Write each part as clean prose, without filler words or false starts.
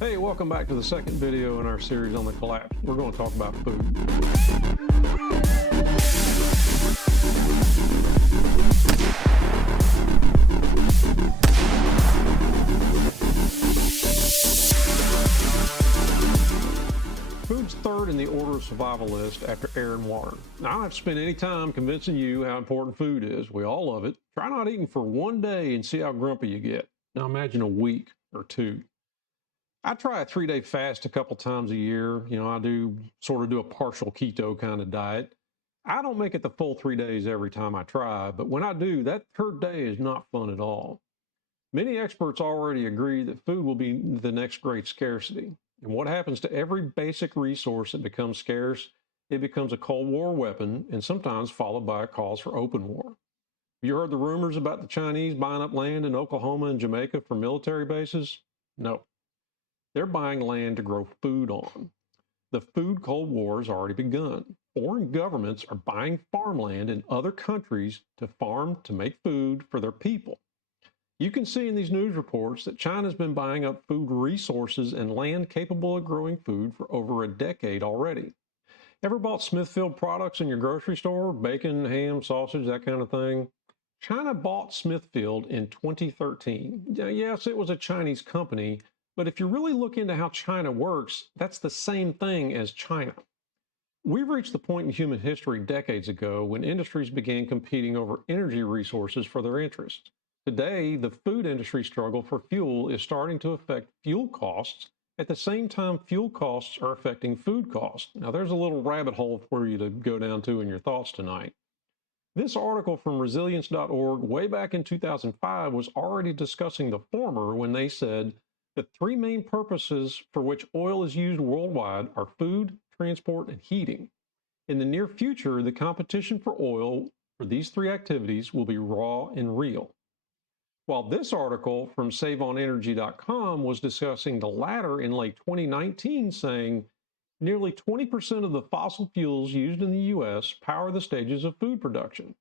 Hey, welcome back to the second video in our series on the collapse. We're going to talk about food. Food's third in the order of survival list after air and water. Now, I don't have to spend any time convincing you how important food is. We all love it. Try not eating for one day and see how grumpy you get. Now imagine a week or two. I try a 3-day fast a couple times a year. I do a partial keto kind of diet. I don't make it the full 3 days every time I try, but when I do, that third day is not fun at all. Many experts already agree that food will be the next great scarcity. And what happens to every basic resource that becomes scarce? It becomes a Cold War weapon and sometimes followed by a cause for open war. Have you heard the rumors about the Chinese buying up land in Oklahoma and Jamaica for military bases? No. They're buying land to grow food on. The food Cold War has already begun. Foreign governments are buying farmland in other countries to farm to make food for their people. You can see in these news reports that China's been buying up food resources and land capable of growing food for over a decade already. Ever bought Smithfield products in your grocery store? Bacon, ham, sausage, that kind of thing? China bought Smithfield in 2013. Yes, it was a Chinese company, but if you really look into how China works, that's the same thing as China. We've reached the point in human history decades ago when industries began competing over energy resources for their interests. Today, the food industry struggle for fuel is starting to affect fuel costs. At the same time, fuel costs are affecting food costs. Now, there's a little rabbit hole for you to go down to in your thoughts tonight. This article from resilience.org way back in 2005 was already discussing the former when they said, the three main purposes for which oil is used worldwide are food, transport, and heating. In the near future, the competition for oil for these three activities will be raw and real. While this article from SaveOnEnergy.com was discussing the latter in late 2019, saying nearly 20% of the fossil fuels used in the U.S. power the stages of food production.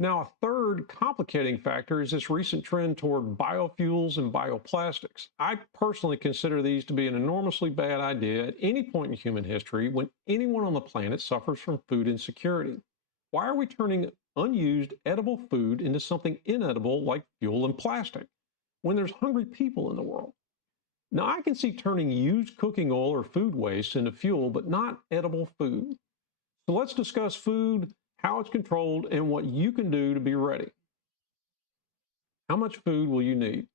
Now, a third complicating factor is this recent trend toward biofuels and bioplastics. I personally consider these to be an enormously bad idea at any point in human history when anyone on the planet suffers from food insecurity. Why are we turning unused edible food into something inedible like fuel and plastic when there's hungry people in the world? Now, I can see turning used cooking oil or food waste into fuel, but not edible food. So let's discuss food, how it's controlled, and what you can do to be ready. How much food will you need?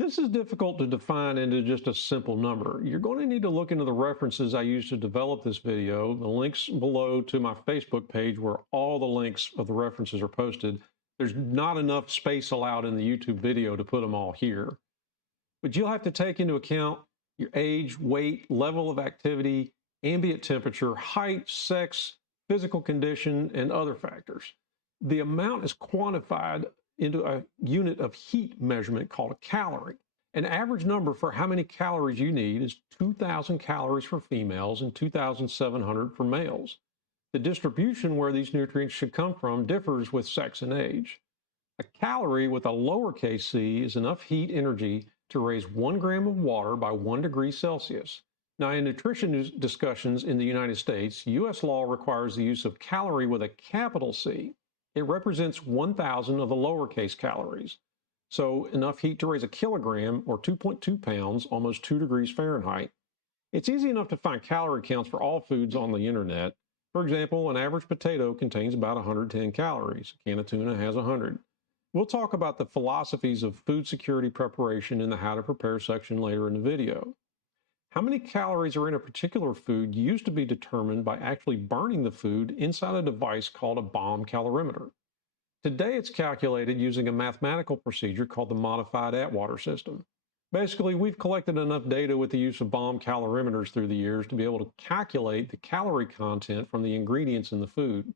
This is difficult to define into just a simple number. You're going to need to look into the references I used to develop this video, the links below to my Facebook page where all the links of the references are posted. There's not enough space allowed in the YouTube video to put them all here. But you'll have to take into account your age, weight, level of activity, ambient temperature, height, sex, physical condition, and other factors. The amount is quantified into a unit of heat measurement called a calorie. An average number for how many calories you need is 2,000 calories for females and 2,700 for males. The distribution where these nutrients should come from differs with sex and age. A calorie with a lowercase c is enough heat energy to raise 1 gram of water by 1 degree Celsius. Now, in nutrition discussions in the United States, U.S. law requires the use of calorie with a capital C. It represents 1,000 of the lowercase calories. So enough heat to raise a kilogram or 2.2 pounds, almost 2 degrees Fahrenheit. It's easy enough to find calorie counts for all foods on the internet. For example, an average potato contains about 110 calories. A can of tuna has 100. We'll talk about the philosophies of food security preparation in the how to prepare section later in the video. How many calories are in a particular food used to be determined by actually burning the food inside a device called a bomb calorimeter. Today, it's calculated using a mathematical procedure called the modified Atwater system. Basically, we've collected enough data with the use of bomb calorimeters through the years to be able to calculate the calorie content from the ingredients in the food.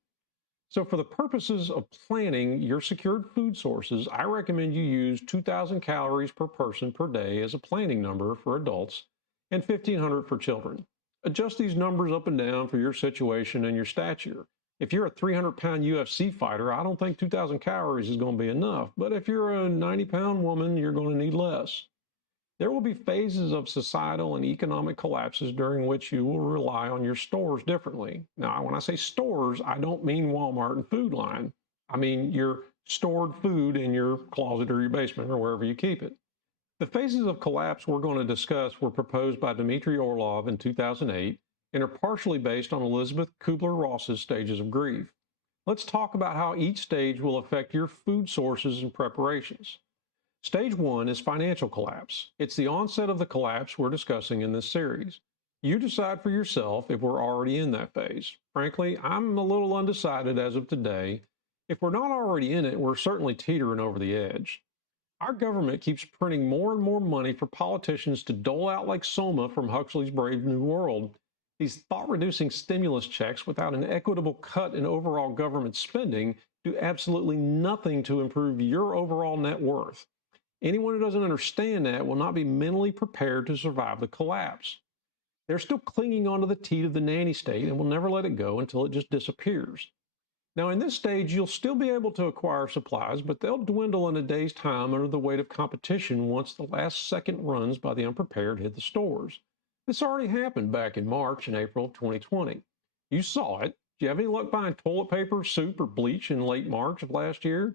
So for the purposes of planning your secured food sources, I recommend you use 2,000 calories per person per day as a planning number for adults and 1,500 for children. Adjust these numbers up and down for your situation and your stature. If you're a 300-pound UFC fighter, I don't think 2,000 calories is going to be enough. But if you're a 90-pound woman, you're going to need less. There will be phases of societal and economic collapses during which you will rely on your stores differently. Now, when I say stores, I don't mean Walmart and Food Line. I mean your stored food in your closet or your basement or wherever you keep it. The phases of collapse we're going to discuss were proposed by Dmitry Orlov in 2008 and are partially based on Elizabeth Kubler-Ross's stages of grief. Let's talk about how each stage will affect your food sources and preparations. Stage 1 is financial collapse. It's the onset of the collapse we're discussing in this series. You decide for yourself if we're already in that phase. Frankly, I'm a little undecided as of today. If we're not already in it, we're certainly teetering over the edge. Our government keeps printing more and more money for politicians to dole out like Soma from Huxley's Brave New World. These thought-reducing stimulus checks without an equitable cut in overall government spending do absolutely nothing to improve your overall net worth. Anyone who doesn't understand that will not be mentally prepared to survive the collapse. They're still clinging onto the teat of the nanny state and will never let it go until it just disappears. Now, in this stage, you'll still be able to acquire supplies, but they'll dwindle in a day's time under the weight of competition once the last second runs by the unprepared hit the stores. This already happened back in March and April of 2020. You saw it. Do you have any luck buying toilet paper, soup, or bleach in late March of last year?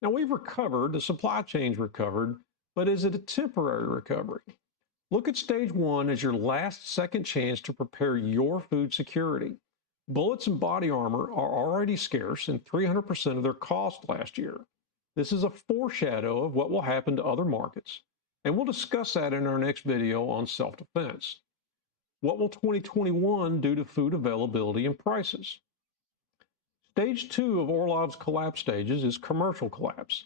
Now, we've recovered, the supply chain's recovered, but is it a temporary recovery? Look at stage 1 as your last second chance to prepare your food security. Bullets and body armor are already scarce and 300% of their cost last year. This is a foreshadow of what will happen to other markets, and we'll discuss that in our next video on self-defense. What will 2021 do to food availability and prices? Stage 2 of Orlov's collapse stages is commercial collapse.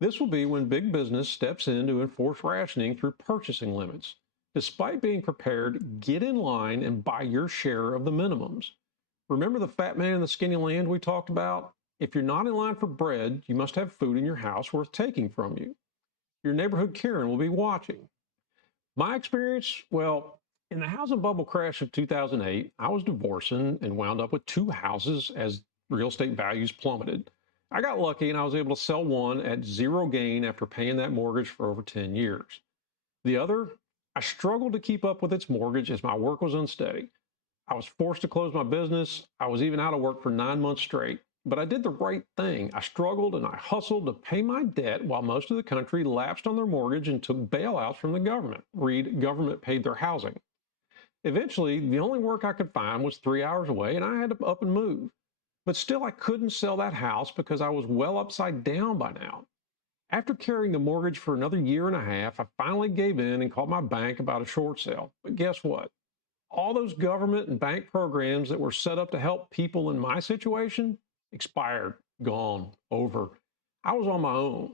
This will be when big business steps in to enforce rationing through purchasing limits. Despite being prepared, get in line and buy your share of the minimums. Remember the fat man in the skinny land we talked about? If you're not in line for bread, you must have food in your house worth taking from you. Your neighborhood Karen will be watching. My experience, well, in the housing bubble crash of 2008, I was divorcing and wound up with 2 houses as real estate values plummeted. I got lucky and I was able to sell one at 0 gain after paying that mortgage for over 10 years. The other, I struggled to keep up with its mortgage as my work was unsteady. I was forced to close my business. I was even out of work for 9 months straight. But I did the right thing. I struggled and I hustled to pay my debt while most of the country lapsed on their mortgage and took bailouts from the government. Read, government paid their housing. Eventually, the only work I could find was 3 hours away and I had to up and move. But still, I couldn't sell that house because I was well upside down by now. After carrying the mortgage for another year and a half, I finally gave in and called my bank about a short sale. But guess what? All those government and bank programs that were set up to help people in my situation expired, gone, over. I was on my own.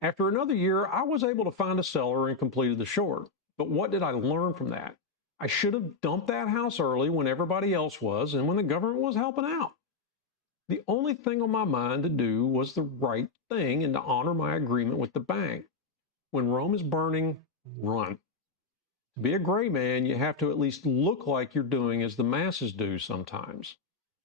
After another year, I was able to find a seller and completed the short. But what did I learn from that? I should have dumped that house early when everybody else was and when the government was helping out. The only thing on my mind to do was the right thing and to honor my agreement with the bank. When Rome is burning, run. To be a gray man, you have to at least look like you're doing as the masses do sometimes.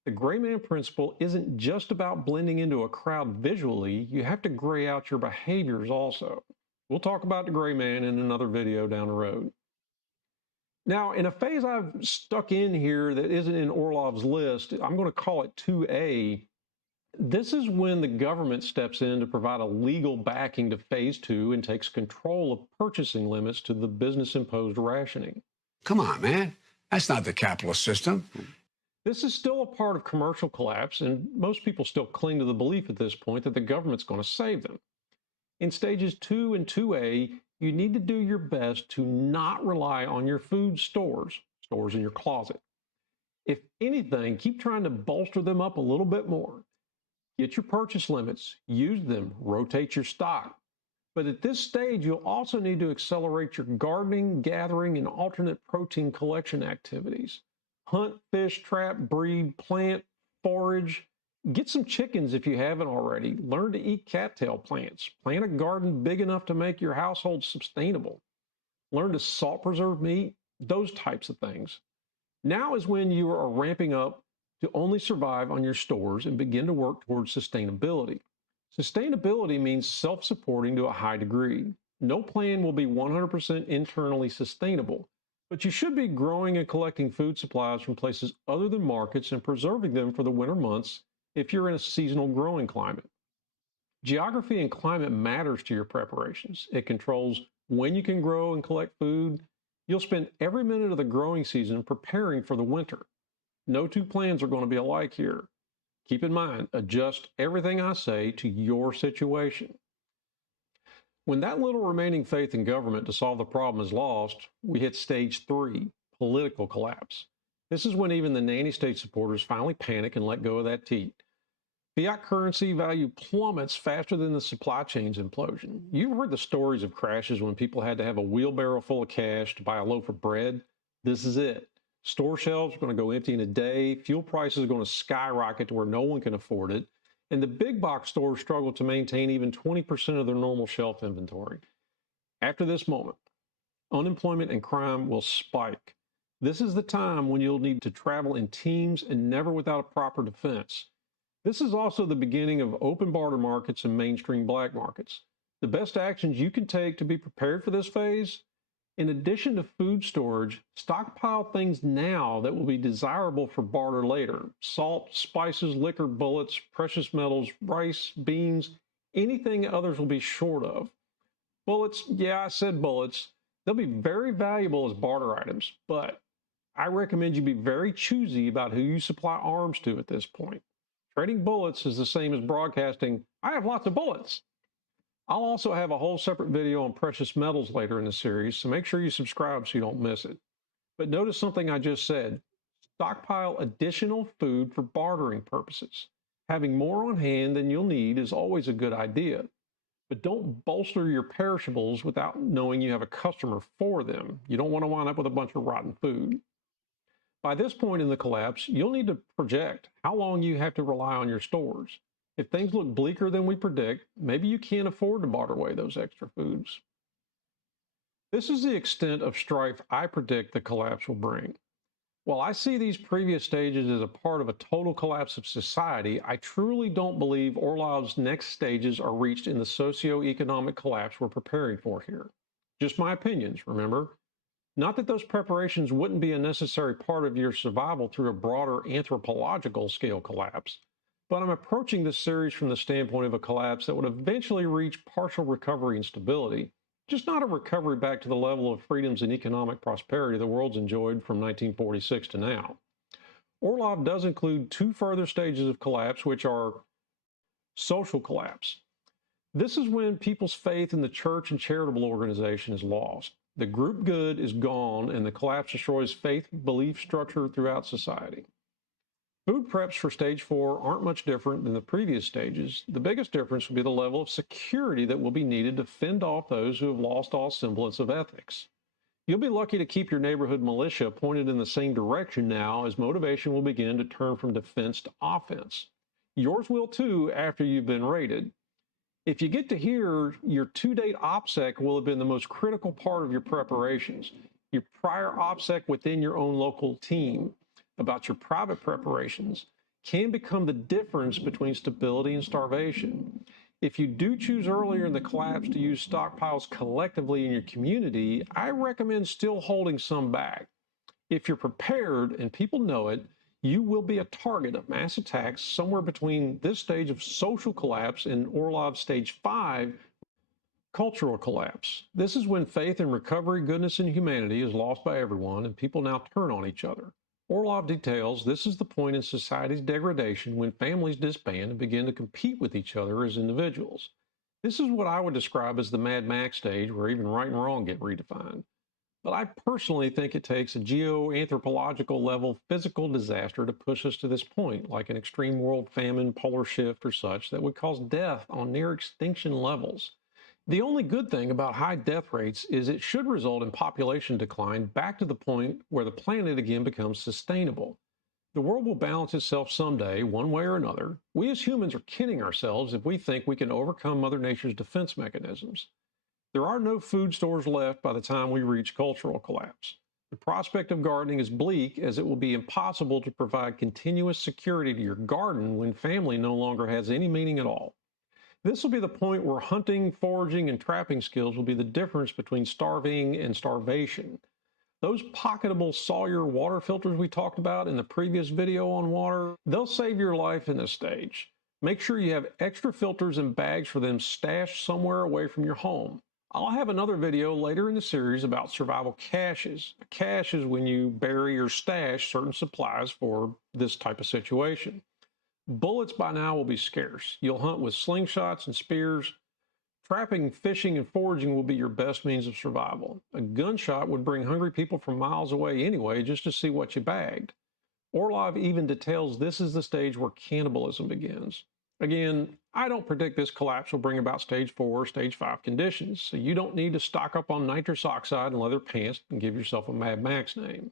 The gray man principle isn't just about blending into a crowd visually, you have to gray out your behaviors also. We'll talk about the gray man in another video down the road. Now, in a phase I've stuck in here that isn't in Orlov's list, I'm going to call it 2A. This is when the government steps in to provide a legal backing to phase 2 and takes control of purchasing limits to the business-imposed rationing. Come on, man. That's not the capitalist system. This is still a part of commercial collapse, and most people still cling to the belief at this point that the government's going to save them. In stages 2 and 2A, you need to do your best to not rely on your food stores in your closet. If anything, keep trying to bolster them up a little bit more. Get your purchase limits, use them, rotate your stock. But at this stage, you'll also need to accelerate your gardening, gathering, and alternate protein collection activities. Hunt, fish, trap, breed, plant, forage. Get some chickens if you haven't already. Learn to eat cattail plants. Plant a garden big enough to make your household sustainable. Learn to salt preserve meat, those types of things. Now is when you are ramping up to only survive on your stores and begin to work towards sustainability. Sustainability means self-supporting to a high degree. No plan will be 100% internally sustainable, but you should be growing and collecting food supplies from places other than markets and preserving them for the winter months if you're in a seasonal growing climate. Geography and climate matters to your preparations. It controls when you can grow and collect food. You'll spend every minute of the growing season preparing for the winter. No two plans are going to be alike here. Keep in mind, adjust everything I say to your situation. When that little remaining faith in government to solve the problem is lost, we hit stage 3, political collapse. This is when even the nanny state supporters finally panic and let go of that teat. Fiat currency value plummets faster than the supply chain's implosion. You've heard the stories of crashes when people had to have a wheelbarrow full of cash to buy a loaf of bread. This is it. Store shelves are going to go empty in a day. Fuel prices are going to skyrocket to where no one can afford it. And the big box stores struggle to maintain even 20% of their normal shelf inventory. After this moment, unemployment and crime will spike. This is the time when you'll need to travel in teams and never without a proper defense. This is also the beginning of open barter markets and mainstream black markets. The best actions you can take to be prepared for this phase, in addition to food storage, stockpile things now that will be desirable for barter later. Salt, spices, liquor, bullets, precious metals, rice, beans, anything others will be short of. Bullets, yeah, I said bullets. They'll be very valuable as barter items, but I recommend you be very choosy about who you supply arms to at this point. Trading bullets is the same as broadcasting, I have lots of bullets. I'll also have a whole separate video on precious metals later in the series, so make sure you subscribe so you don't miss it. But notice something I just said. Stockpile additional food for bartering purposes. Having more on hand than you'll need is always a good idea. But don't bolster your perishables without knowing you have a customer for them. You don't want to wind up with a bunch of rotten food. By this point in the collapse, you'll need to project how long you have to rely on your stores. If things look bleaker than we predict, maybe you can't afford to barter away those extra foods. This is the extent of strife I predict the collapse will bring. While I see these previous stages as a part of a total collapse of society, I truly don't believe Orlov's next stages are reached in the socio-economic collapse we're preparing for here. Just my opinions, remember? Not that those preparations wouldn't be a necessary part of your survival through a broader anthropological scale collapse, but I'm approaching this series from the standpoint of a collapse that would eventually reach partial recovery and stability, just not a recovery back to the level of freedoms and economic prosperity the world's enjoyed from 1946 to now. Orlov does include 2 further stages of collapse, which are social collapse. This is when people's faith in the church and charitable organization is lost. The group good is gone, and the collapse destroys faith belief structure throughout society. Food preps for stage 4 aren't much different than the previous stages. The biggest difference will be the level of security that will be needed to fend off those who have lost all semblance of ethics. You'll be lucky to keep your neighborhood militia pointed in the same direction now, as motivation will begin to turn from defense to offense. Yours will too after you've been raided. If you get to here, your 2-date OPSEC will have been the most critical part of your preparations. Your prior OPSEC within your own local team about your private preparations can become the difference between stability and starvation. If you do choose earlier in the collapse to use stockpiles collectively in your community, I recommend still holding some back. If you're prepared and people know it, you will be a target of mass attacks somewhere between this stage of social collapse and Orlov's stage 5, cultural collapse. This is when faith in recovery, goodness, and humanity is lost by everyone and people now turn on each other. Orlov details this is the point in society's degradation when families disband and begin to compete with each other as individuals. This is what I would describe as the Mad Max stage, where even right and wrong get redefined. But I personally think it takes a geoanthropological level physical disaster to push us to this point, like an extreme world famine, polar shift, or such, that would cause death on near extinction levels. The only good thing about high death rates is it should result in population decline back to the point where the planet again becomes sustainable. The world will balance itself someday, one way or another. We as humans are kidding ourselves if we think we can overcome Mother Nature's defense mechanisms. There are no food stores left by the time we reach cultural collapse. The prospect of gardening is bleak, as it will be impossible to provide continuous security to your garden when family no longer has any meaning at all. This will be the point where hunting, foraging, and trapping skills will be the difference between starving and starvation. Those pocketable Sawyer water filters we talked about in the previous video on water, they'll save your life in this stage. Make sure you have extra filters and bags for them stashed somewhere away from your home. I'll have another video later in the series about survival caches. A cache is when you bury or stash certain supplies for this type of situation. Bullets by now will be scarce. You'll hunt with slingshots and spears. Trapping, fishing, and foraging will be your best means of survival. A gunshot would bring hungry people from miles away anyway just to see what you bagged. Orlov even details this is the stage where cannibalism begins. Again, I don't predict this collapse will bring about stage 4 or stage 5 conditions, so you don't need to stock up on nitrous oxide and leather pants and give yourself a Mad Max name.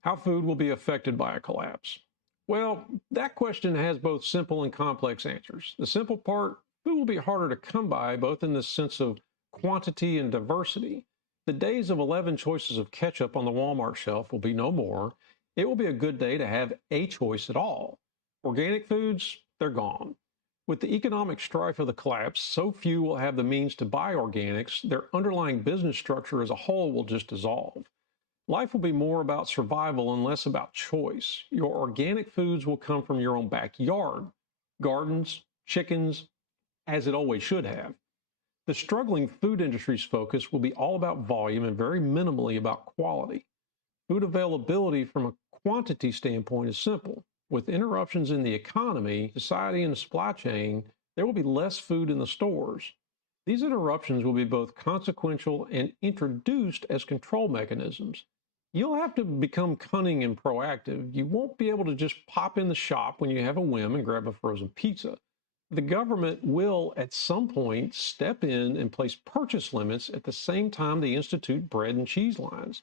How food will be affected by a collapse? Well, that question has both simple and complex answers. The simple part, food will be harder to come by, both in the sense of quantity and diversity. The days of 11 choices of ketchup on the Walmart shelf will be no more. It will be a good day to have a choice at all. Organic foods, they're gone. With the economic strife of the collapse, so few will have the means to buy organics, their underlying business structure as a whole will just dissolve. Life will be more about survival and less about choice. Your organic foods will come from your own backyard, gardens, chickens, as it always should have. The struggling food industry's focus will be all about volume and very minimally about quality. Food availability from a quantity standpoint is simple. With interruptions in the economy, society, and the supply chain, there will be less food in the stores. These interruptions will be both consequential and introduced as control mechanisms. You'll have to become cunning and proactive. You won't be able to just pop in the shop when you have a whim and grab a frozen pizza. The government will, at some point, step in and place purchase limits at the same time they institute bread and cheese lines.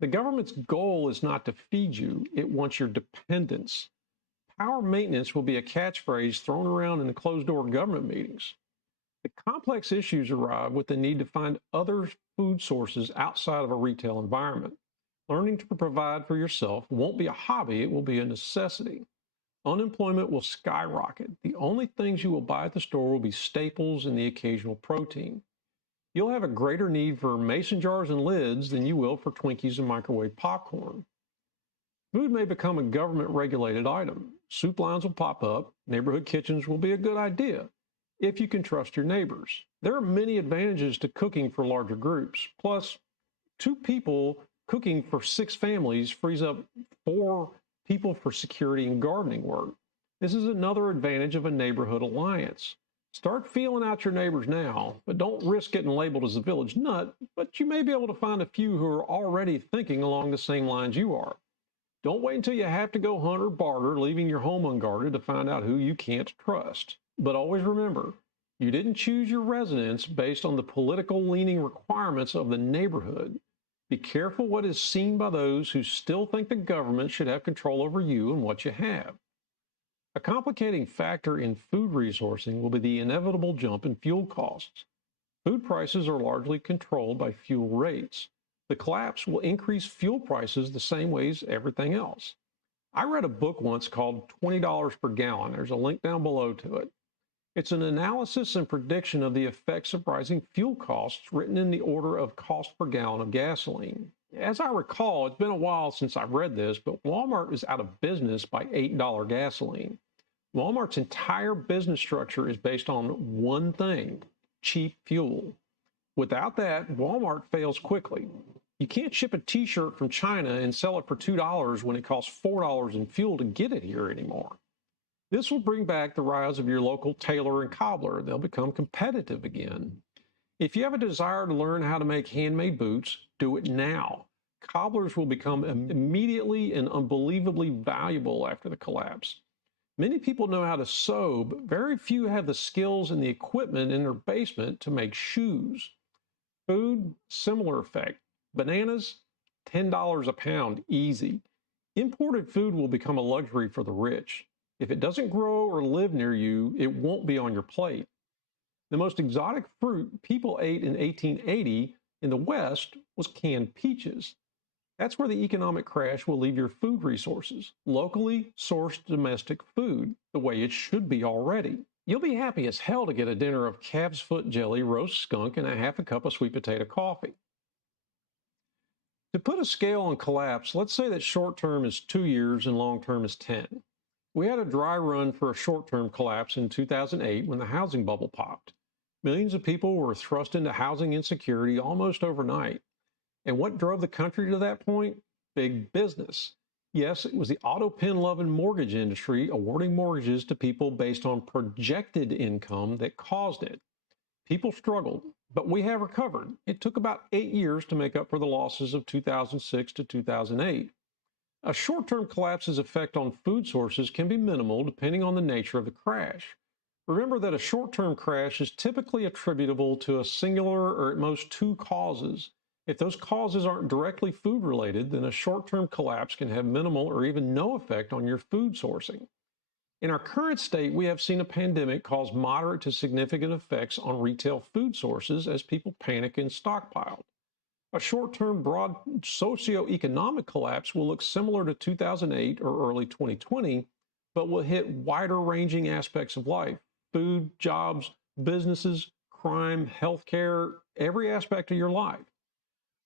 The government's goal is not to feed you, it wants your dependence. Power maintenance will be a catchphrase thrown around in the closed-door government meetings. The complex issues arrive with the need to find other food sources outside of a retail environment. Learning to provide for yourself won't be a hobby, it will be a necessity. Unemployment will skyrocket. The only things you will buy at the store will be staples and the occasional protein. You'll have a greater need for mason jars and lids than you will for Twinkies and microwave popcorn. Food may become a government-regulated item. Soup lines will pop up. Neighborhood kitchens will be a good idea, if you can trust your neighbors. There are many advantages to cooking for larger groups. Plus, 2 people cooking for 6 families frees up 4 people for security and gardening work. This is another advantage of a neighborhood alliance. Start feeling out your neighbors now, but don't risk getting labeled as a village nut, but you may be able to find a few who are already thinking along the same lines you are. Don't wait until you have to go hunt or barter, leaving your home unguarded to find out who you can't trust. But always remember, you didn't choose your residence based on the political leaning requirements of the neighborhood. Be careful what is seen by those who still think the government should have control over you and what you have. A complicating factor in food resourcing will be the inevitable jump in fuel costs. Food prices are largely controlled by fuel rates. The collapse will increase fuel prices the same way as everything else. I read a book once called $20 per gallon. There's a link down below to it. It's an analysis and prediction of the effects of rising fuel costs written in the order of cost per gallon of gasoline. As I recall, it's been a while since I've read this, but Walmart is out of business by $8 gasoline. Walmart's entire business structure is based on one thing: cheap fuel. Without that, Walmart fails quickly. You can't ship a t-shirt from China and sell it for $2 when it costs $4 in fuel to get it here anymore. This will bring back the rise of your local tailor and cobbler. They'll become competitive again. If you have a desire to learn how to make handmade boots, do it now. Cobblers will become immediately and unbelievably valuable after the collapse. Many people know how to sew, but very few have the skills and the equipment in their basement to make shoes. Food, similar effect. Bananas, $10 a pound, easy. Imported food will become a luxury for the rich. If it doesn't grow or live near you, it won't be on your plate. The most exotic fruit people ate in 1880 in the West was canned peaches. That's where the economic crash will leave your food resources, locally sourced domestic food, the way it should be already. You'll be happy as hell to get a dinner of calf's foot jelly, roast skunk, and a half a cup of sweet potato coffee. To put a scale on collapse, let's say that short term is 2 years and long term is 10. We had a dry run for a short term collapse in 2008 when the housing bubble popped. Millions of people were thrust into housing insecurity almost overnight. And what drove the country to that point? Big business. Yes, it was the auto pen loving mortgage industry awarding mortgages to people based on projected income that caused it. People struggled, but we have recovered. It took about 8 years to make up for the losses of 2006 to 2008. A short-term collapse's effect on food sources can be minimal depending on the nature of the crash. Remember that a short-term crash is typically attributable to a singular or at most two causes. If those causes aren't directly food-related, then a short-term collapse can have minimal or even no effect on your food sourcing. In our current state, we have seen a pandemic cause moderate to significant effects on retail food sources as people panic and stockpile. A short-term broad socioeconomic collapse will look similar to 2008 or early 2020, but will hit wider-ranging aspects of life: food, jobs, businesses, crime, healthcare, every aspect of your life.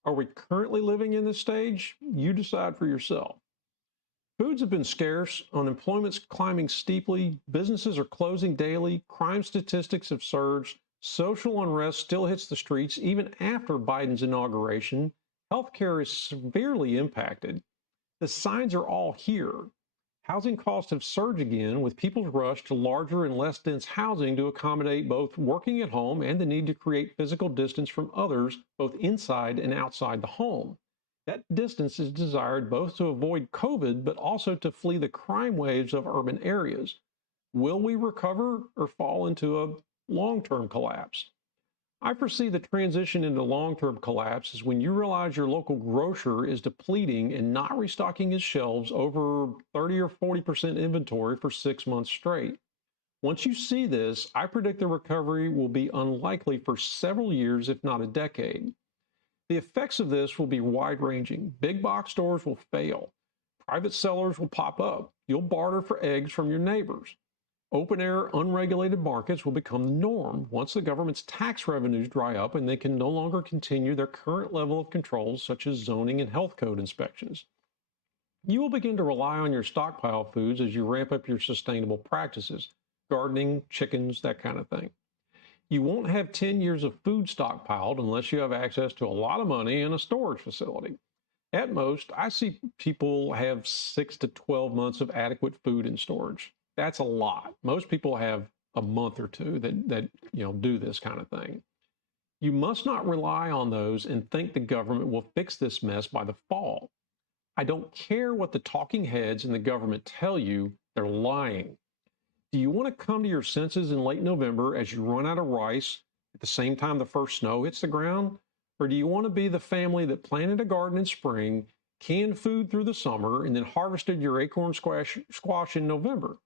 Are we currently living in this stage? You decide for yourself. Foods have been scarce, unemployment's climbing steeply, businesses are closing daily, crime statistics have surged, social unrest still hits the streets even after Biden's inauguration, healthcare is severely impacted. The signs are all here. Housing costs have surged again, with people's rush to larger and less dense housing to accommodate both working at home and the need to create physical distance from others, both inside and outside the home. That distance is desired both to avoid COVID, but also to flee the crime waves of urban areas. Will we recover or fall into a long-term collapse? I foresee the transition into long-term collapse is when you realize your local grocer is depleting and not restocking his shelves over 30 or 40% inventory for 6 months straight. Once you see this, I predict the recovery will be unlikely for several years, if not a decade. The effects of this will be wide-ranging. Big box stores will fail. Private sellers will pop up. You'll barter for eggs from your neighbors. Open-air, unregulated markets will become the norm once the government's tax revenues dry up and they can no longer continue their current level of controls, such as zoning and health code inspections. You will begin to rely on your stockpile foods as you ramp up your sustainable practices: gardening, chickens, that kind of thing. You won't have 10 years of food stockpiled unless you have access to a lot of money and a storage facility. At most, I see people have 6 to 12 months of adequate food in storage. That's a lot. Most people have a month or two that do this kind of thing. You must not rely on those and think the government will fix this mess by the fall. I don't care what the talking heads in the government tell you, they're lying. Do you want to come to your senses in late November as you run out of rice at the same time the first snow hits the ground? Or do you want to be the family that planted a garden in spring, canned food through the summer, and then harvested your acorn squash in November?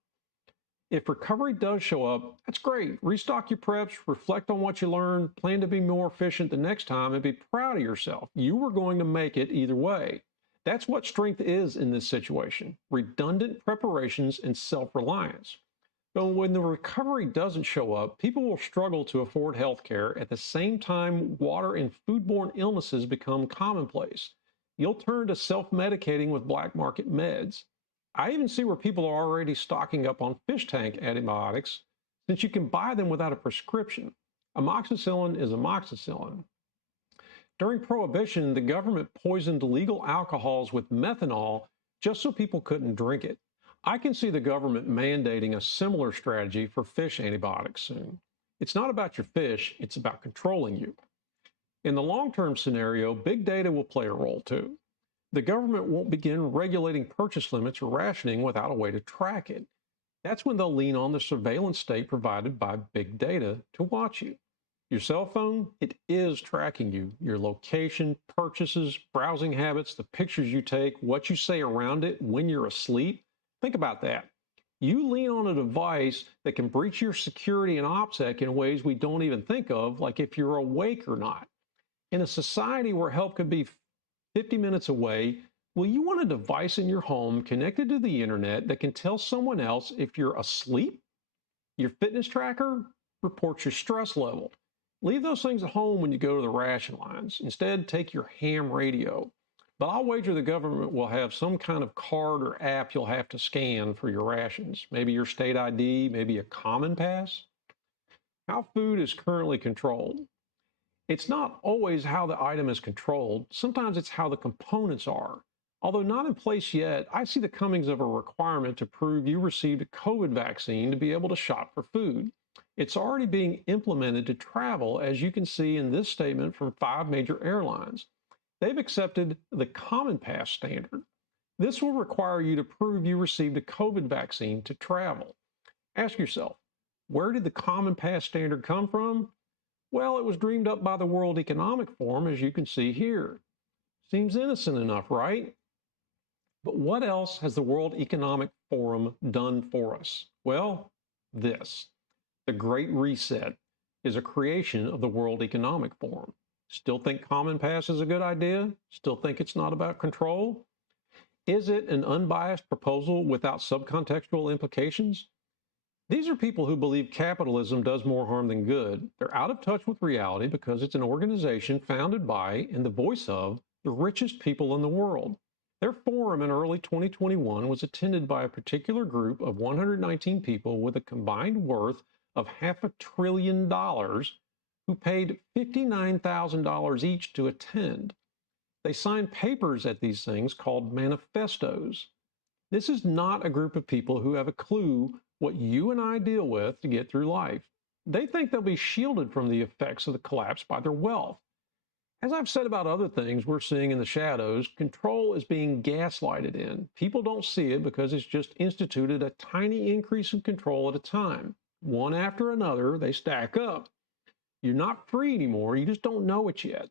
If recovery does show up, that's great. Restock your preps, reflect on what you learned, plan to be more efficient the next time, and be proud of yourself. You were going to make it either way. That's what strength is in this situation: redundant preparations and self-reliance. So when the recovery doesn't show up, people will struggle to afford health care. At the same time, water and foodborne illnesses become commonplace. You'll turn to self-medicating with black market meds. I even see where people are already stocking up on fish tank antibiotics, since you can buy them without a prescription. Amoxicillin is amoxicillin. During Prohibition, the government poisoned legal alcohols with methanol just so people couldn't drink it. I can see the government mandating a similar strategy for fish antibiotics soon. It's not about your fish, it's about controlling you. In the long-term scenario, big data will play a role too. The government won't begin regulating purchase limits or rationing without a way to track it. That's when they'll lean on the surveillance state provided by big data to watch you. Your cell phone, it is tracking you: your location, purchases, browsing habits, the pictures you take, what you say around it when you're asleep. Think about that. You lean on a device that can breach your security and OPSEC in ways we don't even think of, like if you're awake or not. In a society where help could be 50 minutes away, will you want a device in your home connected to the internet that can tell someone else if you're asleep? Your fitness tracker reports your stress level. Leave those things at home when you go to the ration lines. Instead, take your ham radio. But I'll wager the government will have some kind of card or app you'll have to scan for your rations. Maybe your state ID, maybe a common pass. How food is currently controlled. It's not always how the item is controlled. Sometimes it's how the components are. Although not in place yet, I see the comings of a requirement to prove you received a COVID vaccine to be able to shop for food. It's already being implemented to travel, as you can see in this statement from 5 major airlines. They've accepted the Common Pass standard. This will require you to prove you received a COVID vaccine to travel. Ask yourself, where did the Common Pass standard come from? Well, it was dreamed up by the World Economic Forum, as you can see here. Seems innocent enough, right? But what else has the World Economic Forum done for us? Well, this. The Great Reset is a creation of the World Economic Forum. Still think Common Pass is a good idea? Still think it's not about control? Is it an unbiased proposal without subcontextual implications? These are people who believe capitalism does more harm than good. They're out of touch with reality because it's an organization founded by and the voice of the richest people in the world. Their forum in early 2021 was attended by a particular group of 119 people with a combined worth of $500 billion who paid $59,000 each to attend. They signed papers at these things called manifestos. This is not a group of people who have a clue what you and I deal with to get through life. They think they'll be shielded from the effects of the collapse by their wealth. As I've said about other things we're seeing in the shadows, control is being gaslighted in. People don't see it because it's just instituted a tiny increase in control at a time. One after another, they stack up. You're not free anymore, you just don't know it yet.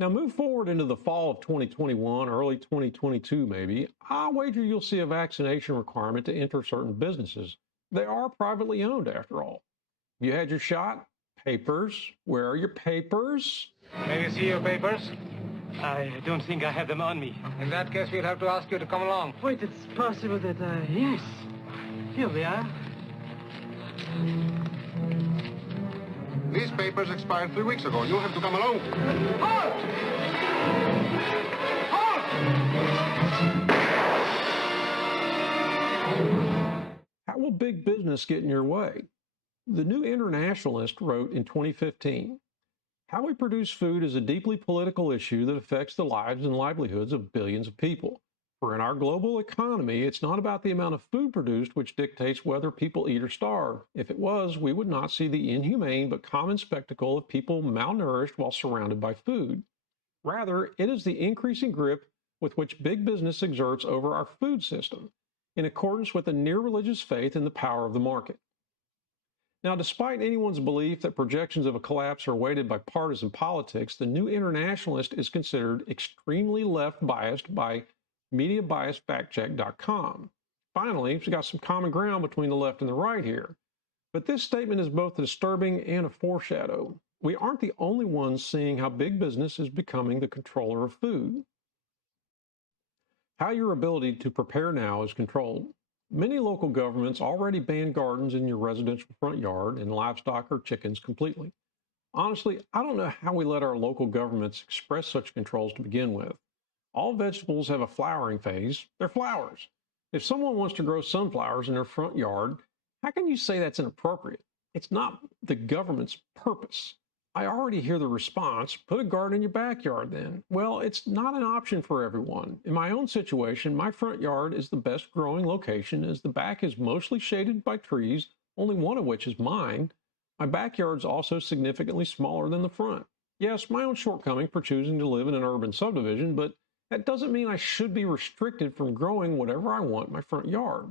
Now move forward into the fall of 2021, early 2022 maybe. I'll wager you'll see a vaccination requirement to enter certain businesses. They are privately owned after all. You had your shot? Papers? Where are your papers? May we see your papers? I don't think I have them on me. In that case, we'll have to ask you to come along. Wait, it's possible that yes. Here we are. These papers expired 3 weeks ago. You'll have to come along. Halt! Halt! How will big business get in your way? The New Internationalist wrote in 2015, how we produce food is a deeply political issue that affects the lives and livelihoods of billions of people. For in our global economy, it's not about the amount of food produced which dictates whether people eat or starve. If it was, we would not see the inhumane but common spectacle of people malnourished while surrounded by food. Rather, it is the increasing grip with which big business exerts over our food system, in accordance with a near-religious faith in the power of the market. Now, despite anyone's belief that projections of a collapse are weighted by partisan politics, the New Internationalist is considered extremely left-biased by MediaBiasFactCheck.com. Finally, we've got some common ground between the left and the right here. But this statement is both disturbing and a foreshadow. We aren't the only ones seeing how big business is becoming the controller of food. How your ability to prepare now is controlled. Many local governments already ban gardens in your residential front yard and livestock or chickens completely. Honestly, I don't know how we let our local governments express such controls to begin with. All vegetables have a flowering phase. They're flowers. If someone wants to grow sunflowers in their front yard, how can you say that's inappropriate? It's not the government's purpose. I already hear the response, put a garden in your backyard then. Well, it's not an option for everyone. In my own situation, my front yard is the best growing location as the back is mostly shaded by trees, only one of which is mine. My backyard's also significantly smaller than the front. Yes, my own shortcoming for choosing to live in an urban subdivision, but that doesn't mean I should be restricted from growing whatever I want in my front yard.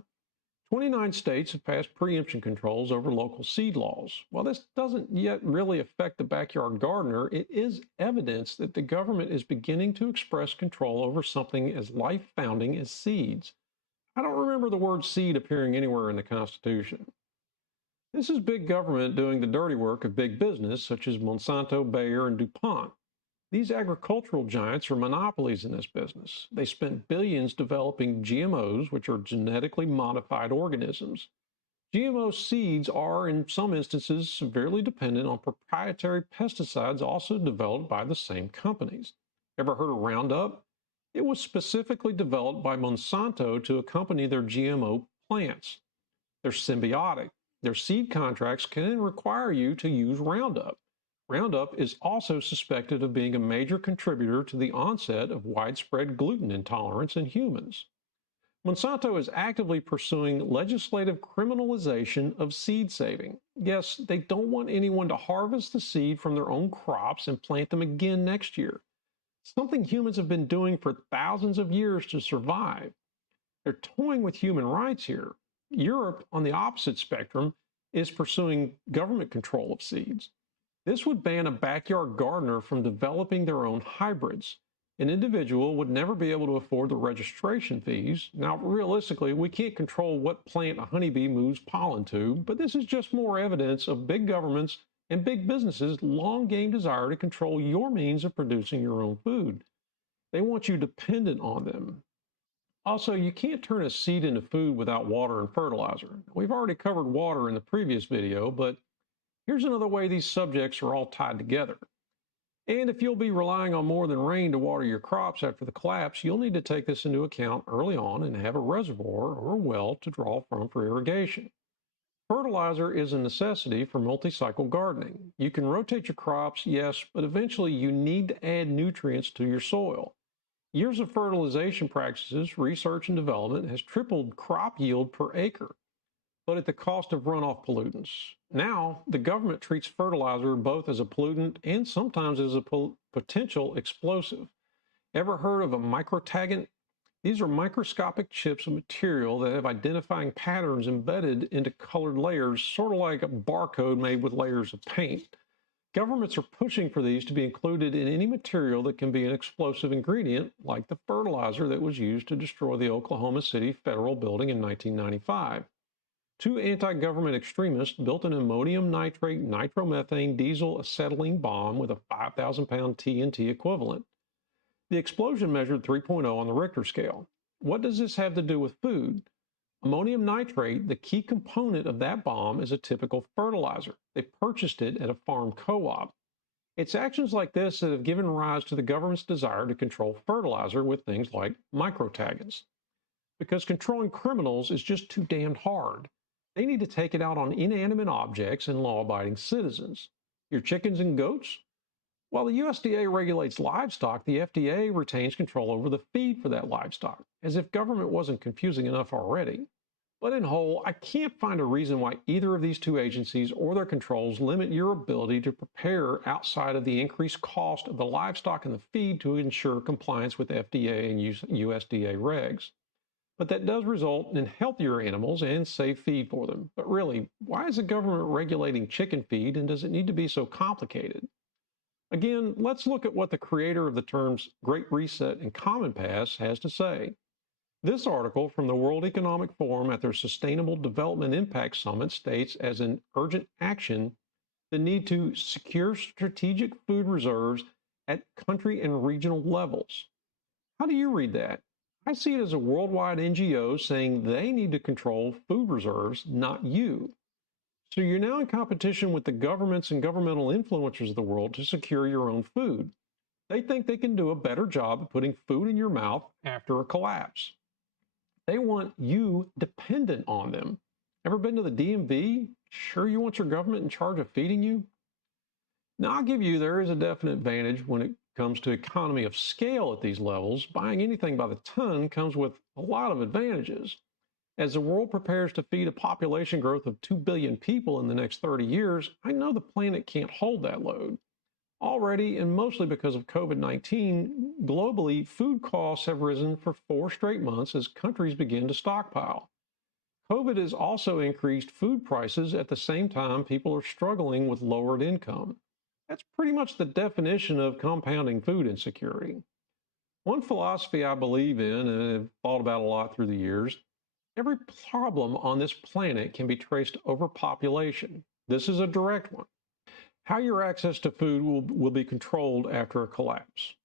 29 states have passed preemption controls over local seed laws. While this doesn't yet really affect the backyard gardener, it is evidence that the government is beginning to express control over something as life-founding as seeds. I don't remember the word seed appearing anywhere in the Constitution. This is big government doing the dirty work of big business, such as Monsanto, Bayer, and DuPont. These agricultural giants are monopolies in this business. They spent billions developing GMOs, which are genetically modified organisms. GMO seeds are, in some instances, severely dependent on proprietary pesticides also developed by the same companies. Ever heard of Roundup? It was specifically developed by Monsanto to accompany their GMO plants. They're symbiotic. Their seed contracts can require you to use Roundup. Roundup is also suspected of being a major contributor to the onset of widespread gluten intolerance in humans. Monsanto is actively pursuing legislative criminalization of seed saving. Yes, they don't want anyone to harvest the seed from their own crops and plant them again next year, something humans have been doing for thousands of years to survive. They're toying with human rights here. Europe, on the opposite spectrum, is pursuing government control of seeds. This would ban a backyard gardener from developing their own hybrids. An individual would never be able to afford the registration fees. Now, realistically, we can't control what plant a honeybee moves pollen to, but this is just more evidence of big governments and big businesses' long-game desire to control your means of producing your own food. They want you dependent on them. Also, you can't turn a seed into food without water and fertilizer. We've already covered water in the previous video, but here's another way these subjects are all tied together. And if you'll be relying on more than rain to water your crops after the collapse, you'll need to take this into account early on and have a reservoir or a well to draw from for irrigation. Fertilizer is a necessity for multi-cycle gardening. You can rotate your crops, yes, but eventually you need to add nutrients to your soil. Years of fertilization practices, research and development has tripled crop yield per acre, but at the cost of runoff pollutants. Now, the government treats fertilizer both as a pollutant and sometimes as a potential explosive. Ever heard of a microtagant? These are microscopic chips of material that have identifying patterns embedded into colored layers, sort of like a barcode made with layers of paint. Governments are pushing for these to be included in any material that can be an explosive ingredient, like the fertilizer that was used to destroy the Oklahoma City Federal Building in 1995. Two anti-government extremists built an ammonium nitrate nitromethane diesel acetylene bomb with a 5,000-pound TNT equivalent. The explosion measured 3.0 on the Richter scale. What does this have to do with food? Ammonium nitrate, the key component of that bomb, is a typical fertilizer. They purchased it at a farm co-op. It's actions like this that have given rise to the government's desire to control fertilizer with things like microtagants. Because controlling criminals is just too damned hard. They need to take it out on inanimate objects and law-abiding citizens. Your chickens and goats? While the USDA regulates livestock, the FDA retains control over the feed for that livestock, as if government wasn't confusing enough already. But in whole, I can't find a reason why either of these two agencies or their controls limit your ability to prepare outside of the increased cost of the livestock and the feed to ensure compliance with FDA and USDA regs. But that does result in healthier animals and safe feed for them. But really, why is the government regulating chicken feed, and does it need to be so complicated? Again, let's look at what the creator of the terms Great Reset and Common Pass has to say. This article from the World Economic Forum at their Sustainable Development Impact Summit states as an urgent action the need to secure strategic food reserves at country and regional levels. How do you read that? I see it as a worldwide NGO saying they need to control food reserves, not you. So you're now in competition with the governments and governmental influencers of the world to secure your own food. They think they can do a better job of putting food in your mouth after a collapse. They want you dependent on them. Ever been to the DMV? Sure you want your government in charge of feeding you? Now, I'll give you there is a definite advantage when it comes to economy of scale at these levels. Buying anything by the ton comes with a lot of advantages. As the world prepares to feed a population growth of 2 billion people in the next 30 years, I know the planet can't hold that load. Already, and mostly because of COVID-19, globally, food costs have risen for 4 straight months as countries begin to stockpile. COVID has also increased food prices at the same time people are struggling with lowered income. That's pretty much the definition of compounding food insecurity. One philosophy I believe in and have thought about a lot through the years: every problem on this planet can be traced to overpopulation. This is a direct one. How your access to food will be controlled after a collapse.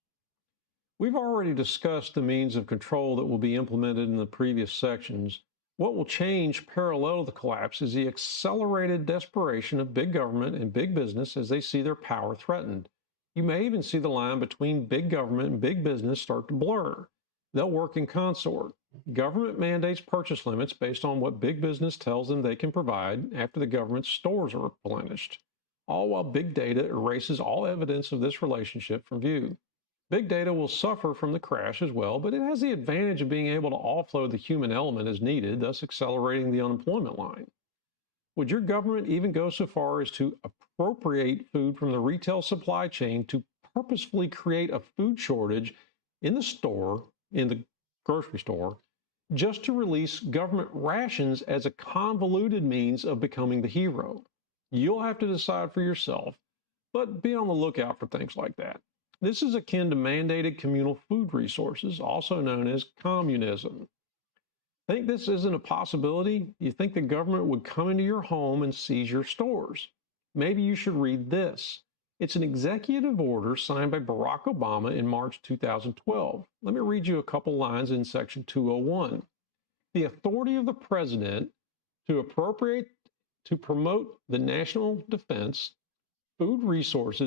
We've already discussed the means of control that will be implemented in the previous sections. What will change parallel to the collapse is the accelerated desperation of big government and big business as they see their power threatened. You may even see the line between big government and big business start to blur. They'll work in consort. Government mandates purchase limits based on what big business tells them they can provide after the government's stores are replenished, all while big data erases all evidence of this relationship from view. Big data will suffer from the crash as well, but it has the advantage of being able to offload the human element as needed, thus accelerating the unemployment line. Would your government even go so far as to appropriate food from the retail supply chain to purposefully create a food shortage in the grocery store, just to release government rations as a convoluted means of becoming the hero? You'll have to decide for yourself, but be on the lookout for things like that. This is akin to mandated communal food resources, also known as communism. Think this isn't a possibility? You think the government would come into your home and seize your stores? Maybe you should read this. It's an executive order signed by Barack Obama in March 2012. Let me read you a couple lines in Section 201. The authority of the president to appropriate to promote the national defense, food resource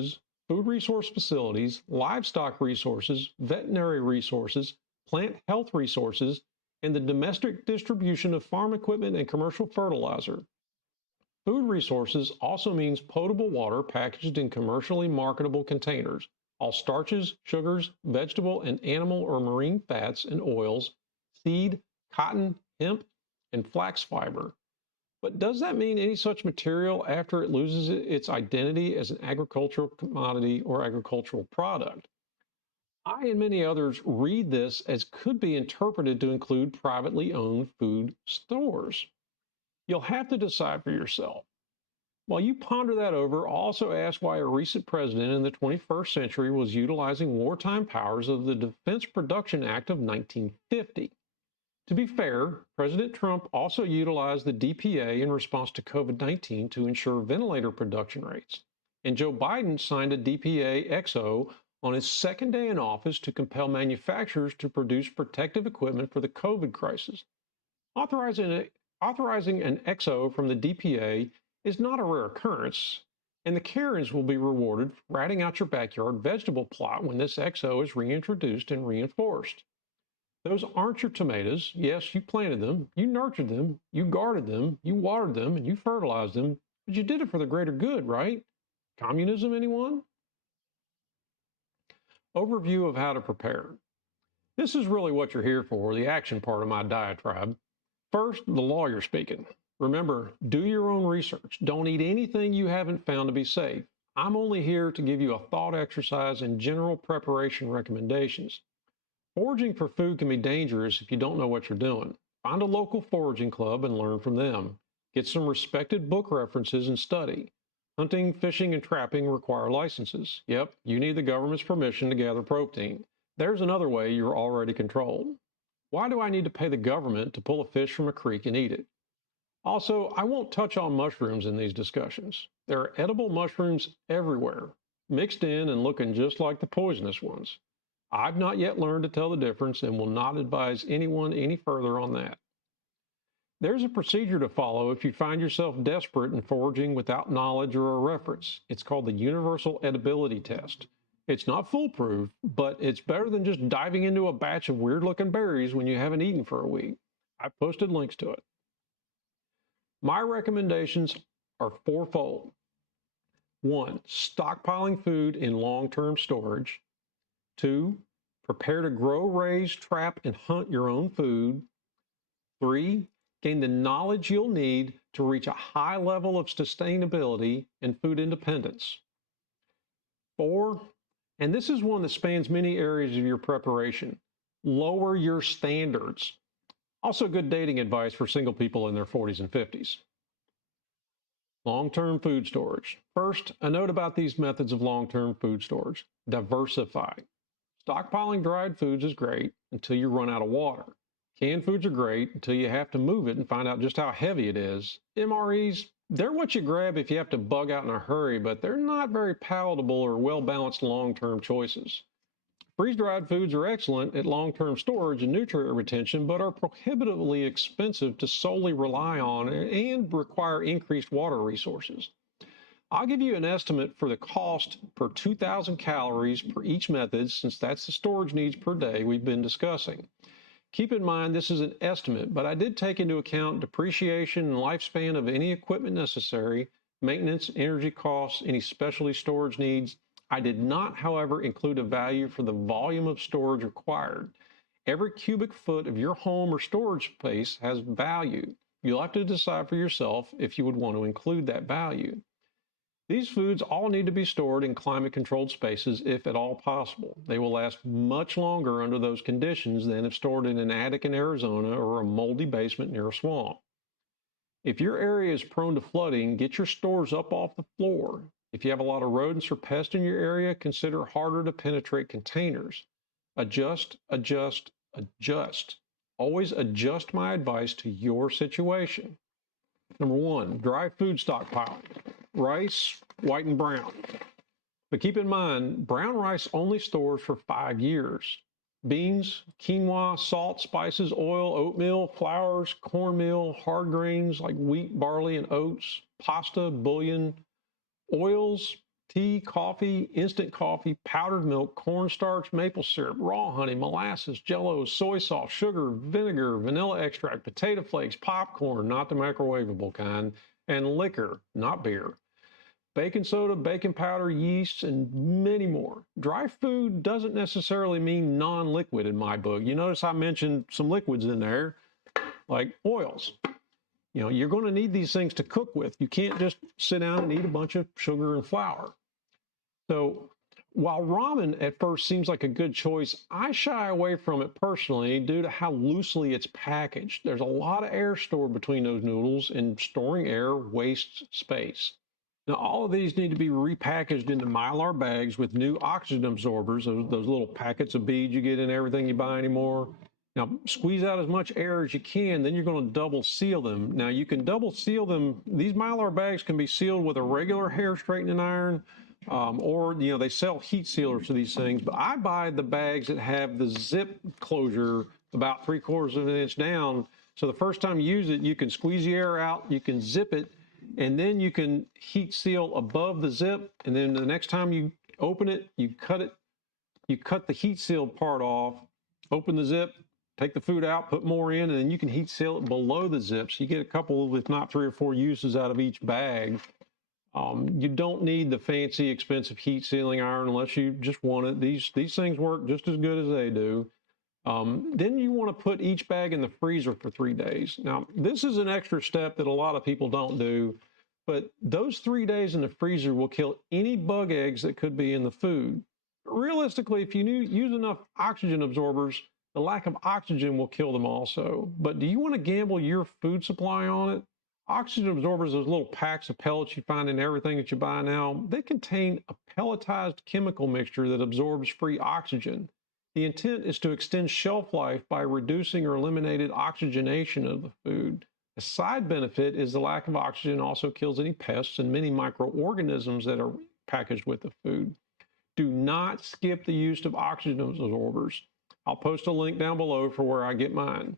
facilities, livestock resources, veterinary resources, plant health resources, and the domestic distribution of farm equipment and commercial fertilizer. Food resources also means potable water packaged in commercially marketable containers, all starches, sugars, vegetable and animal or marine fats and oils, seed, cotton, hemp, and flax fiber. But does that mean any such material after it loses its identity as an agricultural commodity or agricultural product? I and many others read this as could be interpreted to include privately owned food stores. You'll have to decide for yourself. While you ponder that over, also ask why a recent president in the 21st century was utilizing wartime powers of the Defense Production Act of 1950. To be fair, President Trump also utilized the DPA in response to COVID-19 to ensure ventilator production rates. And Joe Biden signed a DPA XO on his second day in office to compel manufacturers to produce protective equipment for the COVID crisis. Authorizing an XO from the DPA is not a rare occurrence, and the Karens will be rewarded for ratting out your backyard vegetable plot when this XO is reintroduced and reinforced. Those aren't your tomatoes. Yes, you planted them, you nurtured them, you guarded them, you watered them, and you fertilized them, but you did it for the greater good, right? Communism, anyone? Overview of how to prepare. This is really what you're here for, the action part of my diatribe. First, the lawyer speaking. Remember, do your own research. Don't eat anything you haven't found to be safe. I'm only here to give you a thought exercise and general preparation recommendations. Foraging for food can be dangerous if you don't know what you're doing. Find a local foraging club and learn from them. Get some respected book references and study. Hunting, fishing, and trapping require licenses. Yep, you need the government's permission to gather protein. There's another way you're already controlled. Why do I need to pay the government to pull a fish from a creek and eat it? Also, I won't touch on mushrooms in these discussions. There are edible mushrooms everywhere, mixed in and looking just like the poisonous ones. I've not yet learned to tell the difference and will not advise anyone any further on that. There's a procedure to follow if you find yourself desperate and foraging without knowledge or a reference. It's called the Universal Edibility Test. It's not foolproof, but it's better than just diving into a batch of weird-looking berries when you haven't eaten for a week. I've posted links to it. My recommendations are fourfold. 1. Stockpiling food in long-term storage. 2. Prepare to grow, raise, trap, and hunt your own food. 3. Gain the knowledge you'll need to reach a high level of sustainability and food independence. 4. And this is one that spans many areas of your preparation. Lower your standards. Also good dating advice for single people in their 40s and 50s. Long-term food storage. First, a note about these methods of long-term food storage. Diversify. Stockpiling dried foods is great until you run out of water. Canned foods are great until you have to move it and find out just how heavy it is. MREs, they're what you grab if you have to bug out in a hurry, but they're not very palatable or well-balanced long-term choices. Freeze-dried foods are excellent at long-term storage and nutrient retention, but are prohibitively expensive to solely rely on and require increased water resources. I'll give you an estimate for the cost per 2,000 calories per each method, since that's the storage needs per day we've been discussing. Keep in mind this is an estimate, but I did take into account depreciation and lifespan of any equipment necessary, maintenance, energy costs, any specialty storage needs. I did not, however, include a value for the volume of storage required. Every cubic foot of your home or storage space has value. You'll have to decide for yourself if you would want to include that value. These foods all need to be stored in climate-controlled spaces if at all possible. They will last much longer under those conditions than if stored in an attic in Arizona or a moldy basement near a swamp. If your area is prone to flooding, get your stores up off the floor. If you have a lot of rodents or pests in your area, consider harder to penetrate containers. Adjust, adjust, adjust. Always adjust my advice to your situation. Number 1, dry food stockpiling. Rice, white and brown. But keep in mind, brown rice only stores for 5 years. Beans, quinoa, salt, spices, oil, oatmeal, flours, cornmeal, hard grains like wheat, barley, and oats, pasta, bouillon, oils, tea, coffee, instant coffee, powdered milk, cornstarch, maple syrup, raw honey, molasses, jello, soy sauce, sugar, vinegar, vanilla extract, potato flakes, popcorn, not the microwavable kind, and liquor, not beer, baking soda, baking powder, yeast, and many more. Dry food doesn't necessarily mean non-liquid in my book. You notice I mentioned some liquids in there, like oils. You know, you're going to need these things to cook with. You can't just sit down and eat a bunch of sugar and flour. So while ramen at first seems like a good choice, I shy away from it personally due to how loosely it's packaged. There's a lot of air stored between those noodles, and storing air wastes space. Now, all of these need to be repackaged into Mylar bags with new oxygen absorbers, those little packets of beads you get in everything you buy anymore. Now, squeeze out as much air as you can, then you're going to double seal them. Now, you can double seal them. These Mylar bags can be sealed with a regular hair straightening iron, or, you know, they sell heat sealers for these things, but I buy the bags that have the zip closure about 3/4 of an inch down. So the first time you use it, you can squeeze the air out, you can zip it, and then you can heat seal above the zip. And then the next time you open it, you cut the heat sealed part off, open the zip, take the food out, put more in, and then you can heat seal it below the zip. So you get a couple, if not 3 or 4 uses out of each bag. You don't need the fancy, expensive heat sealing iron unless you just want it. These things work just as good as they do. Then you want to put each bag in the freezer for 3 days. Now, this is an extra step that a lot of people don't do, but those 3 days in the freezer will kill any bug eggs that could be in the food. Realistically, if you use enough oxygen absorbers, the lack of oxygen will kill them also. But do you want to gamble your food supply on it? Oxygen absorbers, those little packs of pellets you find in everything that you buy now, they contain a pelletized chemical mixture that absorbs free oxygen. The intent is to extend shelf life by reducing or eliminating oxygenation of the food. A side benefit is the lack of oxygen also kills any pests and many microorganisms that are packaged with the food. Do not skip the use of oxygen absorbers. I'll post a link down below for where I get mine.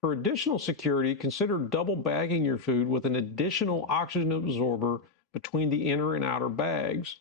For additional security, consider double bagging your food with an additional oxygen absorber between the inner and outer bags.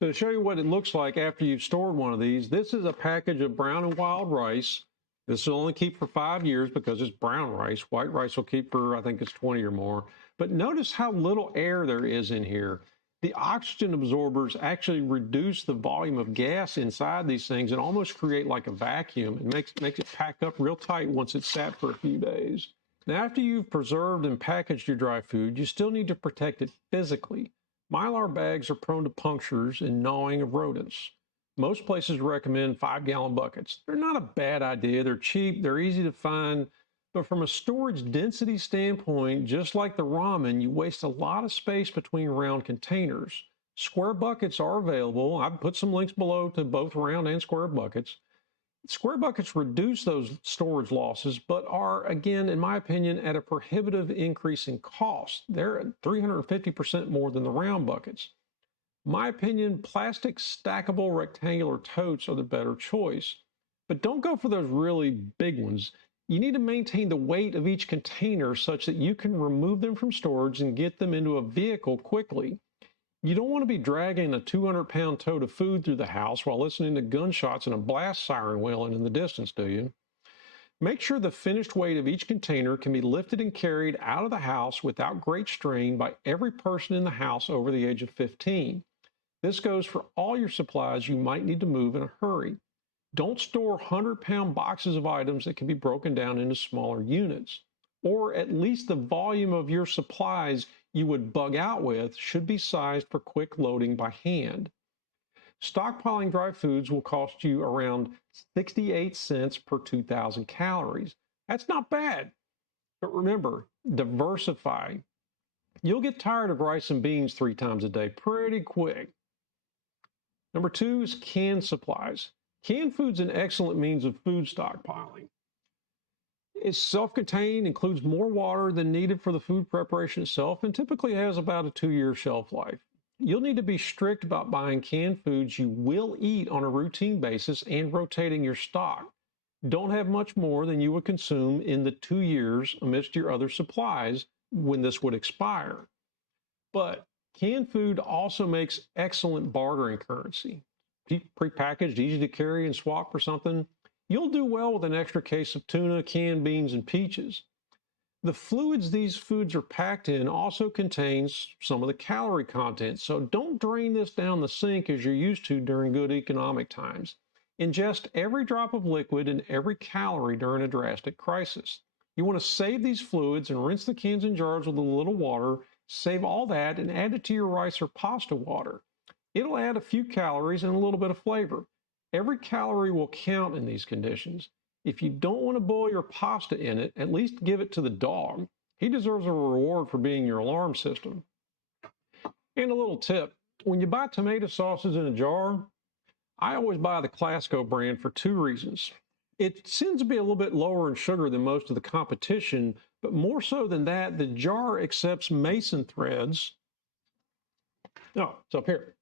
So to show you what it looks like after you've stored one of these, this is a package of brown and wild rice. This will only keep for 5 years because it's brown rice. White rice will keep for, I think it's 20 or more. But notice how little air there is in here. The oxygen absorbers actually reduce the volume of gas inside these things and almost create like a vacuum. It makes it pack up real tight once it's sat for a few days. Now, after you've preserved and packaged your dry food, you still need to protect it physically. Mylar bags are prone to punctures and gnawing of rodents. Most places recommend 5-gallon buckets. They're not a bad idea. They're cheap, they're easy to find. But from a storage density standpoint, just like the ramen, you waste a lot of space between round containers. Square buckets are available. I've put some links below to both round and square buckets. Square buckets reduce those storage losses, but are, again, in my opinion, at a prohibitive increase in cost. They're at 350% more than the round buckets. My opinion, plastic stackable rectangular totes are the better choice. But don't go for those really big ones. You need to maintain the weight of each container such that you can remove them from storage and get them into a vehicle quickly. You don't want to be dragging a 200-pound tote of food through the house while listening to gunshots and a blast siren wailing in the distance, do you? Make sure the finished weight of each container can be lifted and carried out of the house without great strain by every person in the house over the age of 15. This goes for all your supplies you might need to move in a hurry. Don't store 100-pound boxes of items that can be broken down into smaller units. Or at least the volume of your supplies you would bug out with should be sized for quick loading by hand. Stockpiling dry foods will cost you around 68 cents per 2,000 calories. That's not bad. But remember, diversify. You'll get tired of rice and beans 3 times a day pretty quick. Number 2 is canned supplies. Canned food's an excellent means of food stockpiling. It's self-contained, includes more water than needed for the food preparation itself, and typically has about a 2-year shelf life. You'll need to be strict about buying canned foods you will eat on a routine basis and rotating your stock. Don't have much more than you would consume in the 2 years amidst your other supplies when this would expire. But canned food also makes excellent bartering currency. Prepackaged, easy to carry and swap for something. You'll do well with an extra case of tuna, canned beans, and peaches. The fluids these foods are packed in also contains some of the calorie content, so don't drain this down the sink as you're used to during good economic times. Ingest every drop of liquid and every calorie during a drastic crisis. You want to save these fluids and rinse the cans and jars with a little water, save all that and add it to your rice or pasta water. It'll add a few calories and a little bit of flavor. Every calorie will count in these conditions. If you don't want to boil your pasta in it, at least give it to the dog. He deserves a reward for being your alarm system. And a little tip, when you buy tomato sauces in a jar, I always buy the Clasco brand for 2 reasons. It tends to be a little bit lower in sugar than most of the competition, but more so than that, the jar accepts mason threads. No, it's up here.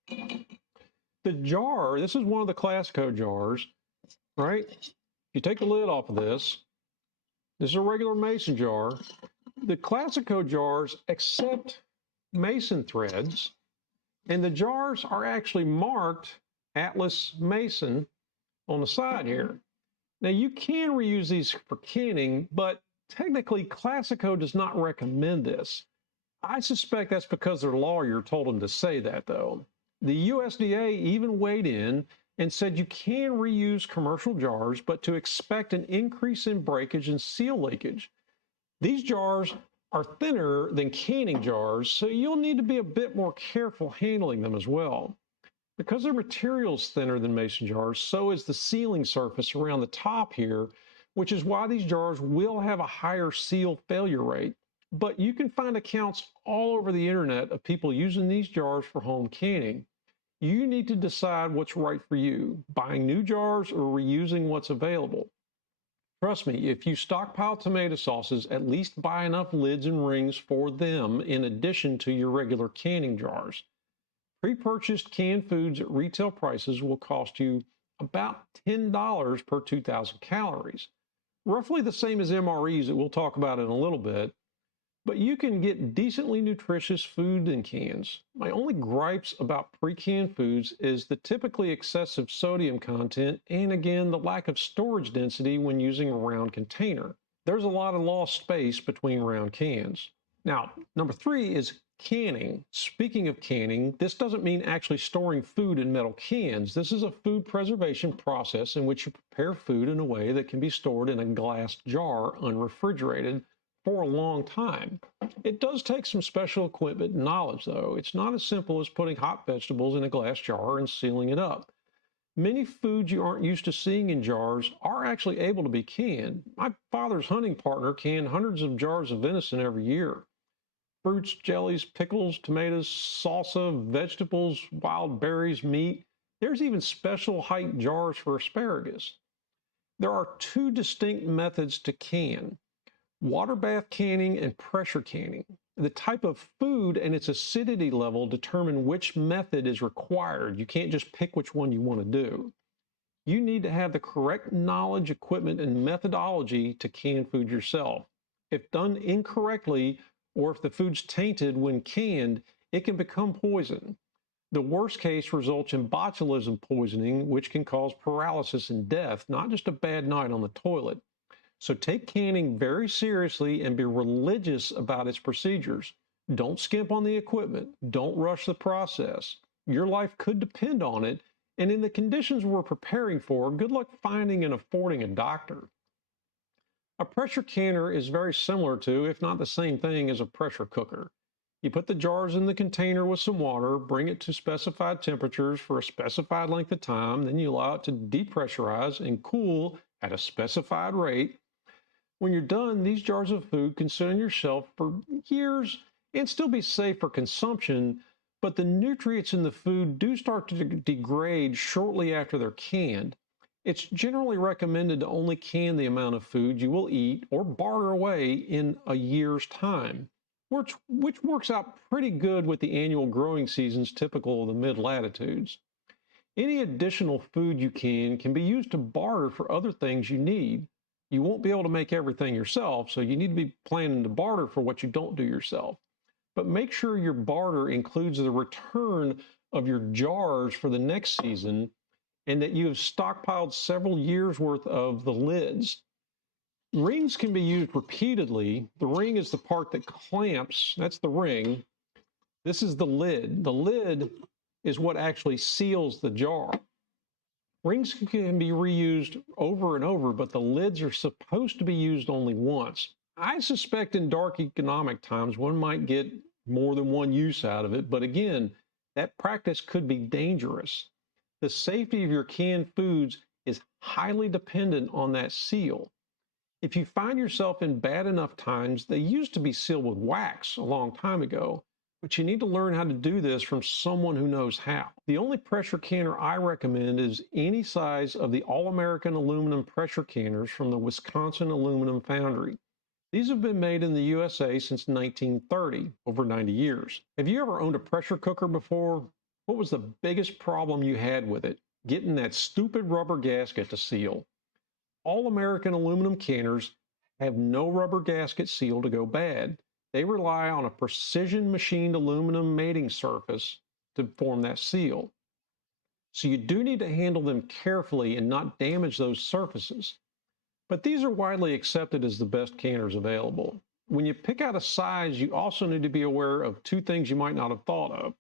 The jar, this is one of the Clasco jars, right? You take the lid off of this. This is a regular mason jar. The Classico jars accept mason threads, and the jars are actually marked Atlas Mason on the side here. Now you can reuse these for canning, but technically Classico does not recommend this. I suspect that's because their lawyer told them to say that, though. The USDA even weighed in and said you can reuse commercial jars, but to expect an increase in breakage and seal leakage. These jars are thinner than canning jars, so you'll need to be a bit more careful handling them as well. Because their material is thinner than mason jars, so is the sealing surface around the top here, which is why these jars will have a higher seal failure rate. But you can find accounts all over the internet of people using these jars for home canning. You need to decide what's right for you, buying new jars or reusing what's available. Trust me, if you stockpile tomato sauces, at least buy enough lids and rings for them in addition to your regular canning jars. Pre-purchased canned foods at retail prices will cost you about $10 per 2,000 calories. Roughly the same as MREs that we'll talk about in a little bit, but you can get decently nutritious food in cans. My only gripes about pre-canned foods is the typically excessive sodium content and again the lack of storage density when using a round container. There's a lot of lost space between round cans. Now, number 3 is canning. Speaking of canning, this doesn't mean actually storing food in metal cans. This is a food preservation process in which you prepare food in a way that can be stored in a glass jar unrefrigerated for a long time. It does take some special equipment and knowledge, though. It's not as simple as putting hot vegetables in a glass jar and sealing it up. Many foods you aren't used to seeing in jars are actually able to be canned. My father's hunting partner canned hundreds of jars of venison every year. Fruits, jellies, pickles, tomatoes, salsa, vegetables, wild berries, meat. There's even special height jars for asparagus. There are 2 distinct methods to can: water bath canning and pressure canning. The type of food and its acidity level determine which method is required. You can't just pick which one you want to do. You need to have the correct knowledge, equipment, and methodology to can food yourself. If done incorrectly, or if the food's tainted when canned, it can become poison. The worst case results in botulism poisoning, which can cause paralysis and death, not just a bad night on the toilet. So take canning very seriously and be religious about its procedures. Don't skimp on the equipment. Don't rush the process. Your life could depend on it, and in the conditions we're preparing for, good luck finding and affording a doctor. A pressure canner is very similar to, if not the same thing, as a pressure cooker. You put the jars in the container with some water, bring it to specified temperatures for a specified length of time, then you allow it to depressurize and cool at a specified rate. When you're done, these jars of food can sit on your shelf for years and still be safe for consumption, but the nutrients in the food do start to degrade shortly after they're canned. It's generally recommended to only can the amount of food you will eat or barter away in a year's time, which works out pretty good with the annual growing seasons typical of the mid-latitudes. Any additional food you can be used to barter for other things you need. You won't be able to make everything yourself, so you need to be planning to barter for what you don't do yourself. But make sure your barter includes the return of your jars for the next season and that you have stockpiled several years' worth of the lids. Rings can be used repeatedly. The ring is the part that clamps. That's the ring. This is the lid. The lid is what actually seals the jar. Rings can be reused over and over, but the lids are supposed to be used only once. I suspect in dark economic times, one might get more than one use out of it, but again, that practice could be dangerous. The safety of your canned foods is highly dependent on that seal. If you find yourself in bad enough times, they used to be sealed with wax a long time ago, but you need to learn how to do this from someone who knows how. The only pressure canner I recommend is any size of the All-American aluminum pressure canners from the Wisconsin Aluminum Foundry. These have been made in the USA since 1930, over 90 years. Have you ever owned a pressure cooker before? What was the biggest problem you had with it? Getting that stupid rubber gasket to seal. All-American aluminum canners have no rubber gasket seal to go bad. They rely on a precision machined aluminum mating surface to form that seal. So you do need to handle them carefully and not damage those surfaces. But these are widely accepted as the best canners available. When you pick out a size, you also need to be aware of two things you might not have thought of.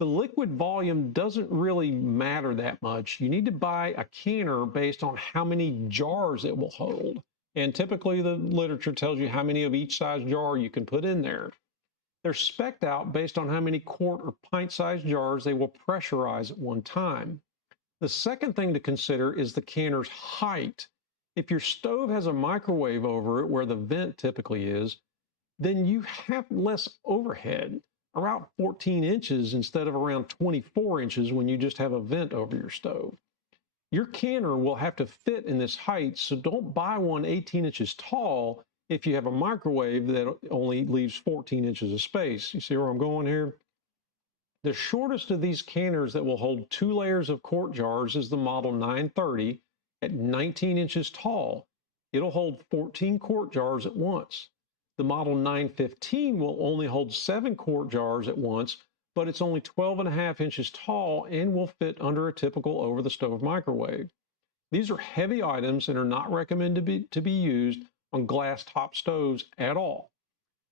The liquid volume doesn't really matter that much. You need to buy a canner based on how many jars it will hold. And typically the literature tells you how many of each size jar you can put in there. They're spec'd out based on how many quart or pint-sized jars they will pressurize at one time. The second thing to consider is the canner's height. If your stove has a microwave over it where the vent typically is, then you have less overhead, around 14 inches instead of around 24 inches when you just have a vent over your stove. Your canner will have to fit in this height, so don't buy one 18 inches tall if you have a microwave that only leaves 14 inches of space. You see where I'm going here? The shortest of these canners that will hold 2 layers of quart jars is the Model 930 at 19 inches tall. It'll hold 14 quart jars at once. The Model 915 will only hold 7 quart jars at once, but it's only 12.5 inches tall and will fit under a typical over-the-stove microwave. These are heavy items and are not recommended to be used on glass top stoves at all.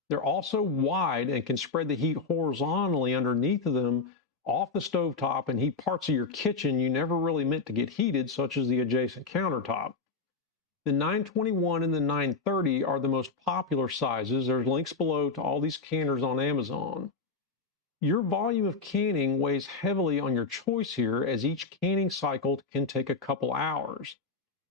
They're also wide and can spread the heat horizontally underneath of them off the stovetop and heat parts of your kitchen you never really meant to get heated, such as the adjacent countertop. The 921 and the 930 are the most popular sizes. There's links below to all these canners on Amazon. Your volume of canning weighs heavily on your choice here, as each canning cycle can take a couple hours.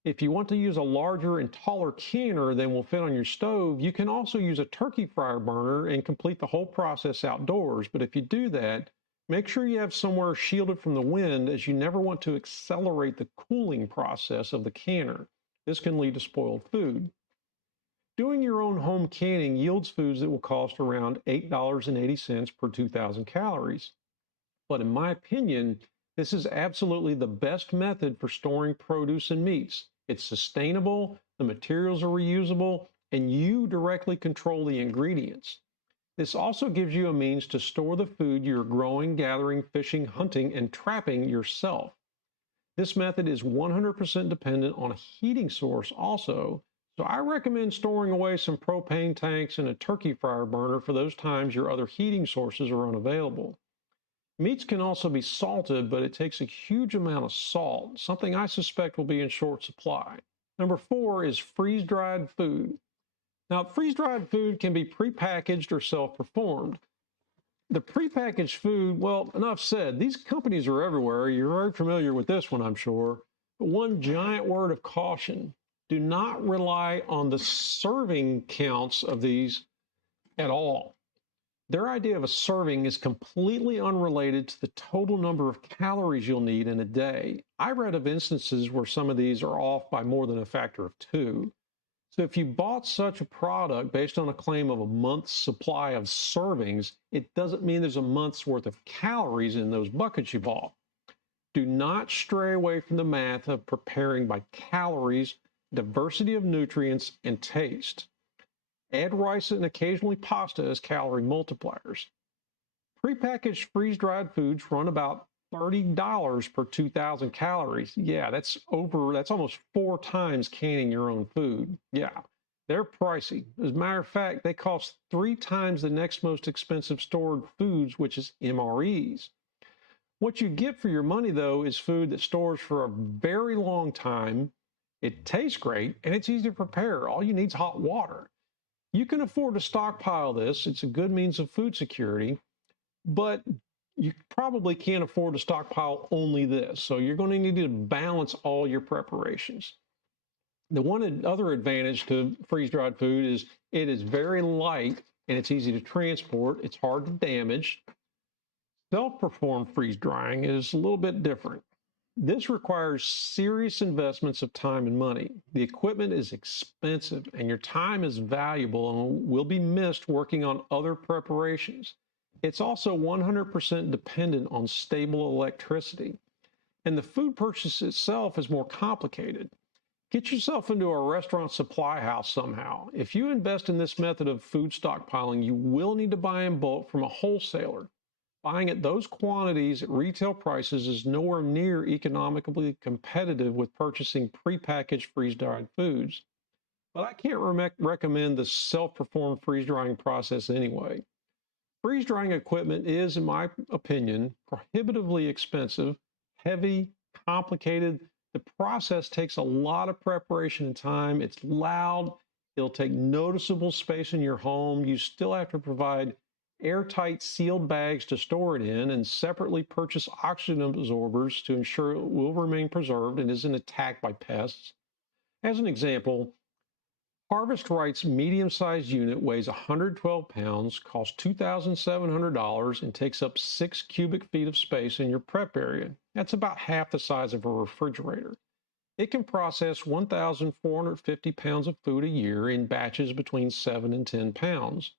If you want to use a larger and taller canner than will fit on your stove, you can also use a turkey fryer burner and complete the whole process outdoors. But if you do that, make sure you have somewhere shielded from the wind, as you never want to accelerate the cooling process of the canner. This can lead to spoiled food. Doing your own home canning yields foods that will cost around $8.80 per 2,000 calories. But in my opinion, this is absolutely the best method for storing produce and meats. It's sustainable, the materials are reusable, and you directly control the ingredients. This also gives you a means to store the food you're growing, gathering, fishing, hunting, and trapping yourself. This method is 100% dependent on a heating source also, so I recommend storing away some propane tanks and a turkey fryer burner for those times your other heating sources are unavailable. Meats can also be salted, but it takes a huge amount of salt, something I suspect will be in short supply. Number 4 is freeze-dried food. Now, freeze-dried food can be prepackaged or self-performed. The prepackaged food, well, enough said. These companies are everywhere. You're very familiar with this one, I'm sure. But one giant word of caution: do not rely on the serving counts of these at all. Their idea of a serving is completely unrelated to the total number of calories you'll need in a day. I read of instances where some of these are off by more than a factor of 2. So if you bought such a product based on a claim of a month's supply of servings, it doesn't mean there's a month's worth of calories in those buckets you bought. Do not stray away from the math of preparing by calories, diversity of nutrients, and taste. Add rice and occasionally pasta as calorie multipliers. Prepackaged freeze-dried foods run about $30 per 2,000 calories. Yeah, that's almost 4 times canning your own food. Yeah, they're pricey. As a matter of fact, they cost 3 times the next most expensive stored foods, which is MREs. What you get for your money, though, is food that stores for a very long time. It tastes great, and it's easy to prepare. All you need is hot water. You can afford to stockpile this. It's a good means of food security, but you probably can't afford to stockpile only this. So you're going to need to balance all your preparations. The one other advantage to freeze-dried food is it is very light and it's easy to transport. It's hard to damage. Self-performed freeze-drying is a little bit different. This requires serious investments of time and money. The equipment is expensive and your time is valuable and will be missed working on other preparations. It's also 100% dependent on stable electricity. And the food purchase itself is more complicated. Get yourself into a restaurant supply house somehow. If you invest in this method of food stockpiling, you will need to buy in bulk from a wholesaler. Buying at those quantities at retail prices is nowhere near economically competitive with purchasing prepackaged freeze-dried foods. But I can't recommend the self-performed freeze-drying process anyway. Freeze-drying equipment is, in my opinion, prohibitively expensive, heavy, complicated. The process takes a lot of preparation and time. It's loud. It'll take noticeable space in your home. You still have to provide airtight sealed bags to store it in and separately purchase oxygen absorbers to ensure it will remain preserved and isn't attacked by pests. As an example, Harvest Right's medium-sized unit weighs 112 pounds, costs $2,700, and takes up 6 cubic feet of space in your prep area. That's about half the size of a refrigerator. It can process 1,450 pounds of food a year in batches between 7 and 10 pounds.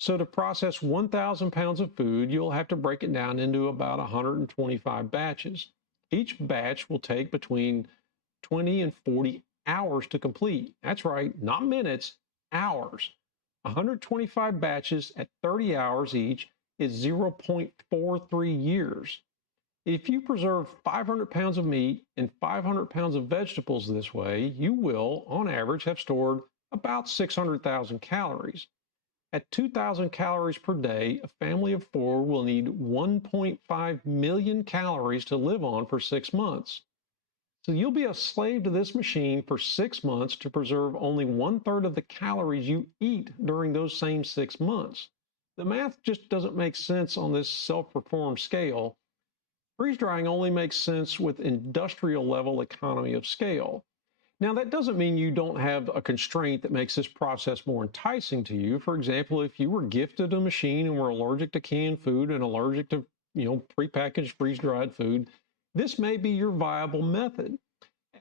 So to process 1,000 pounds of food, you'll have to break it down into about 125 batches. Each batch will take between 20 and 40 hours to complete. That's right, not minutes, hours. 125 batches at 30 hours each is 0.43 years. If you preserve 500 pounds of meat and 500 pounds of vegetables this way, you will, on average, have stored about 600,000 calories. At 2,000 calories per day, a family of 4 will need 1.5 million calories to live on for 6 months. So you'll be a slave to this machine for 6 months to preserve only 1/3 of the calories you eat during those same 6 months. The math just doesn't make sense on this self-performed scale. Freeze-drying only makes sense with industrial level economy of scale. Now, that doesn't mean you don't have a constraint that makes this process more enticing to you. For example, if you were gifted a machine and were allergic to canned food and allergic to, prepackaged freeze-dried food, this may be your viable method.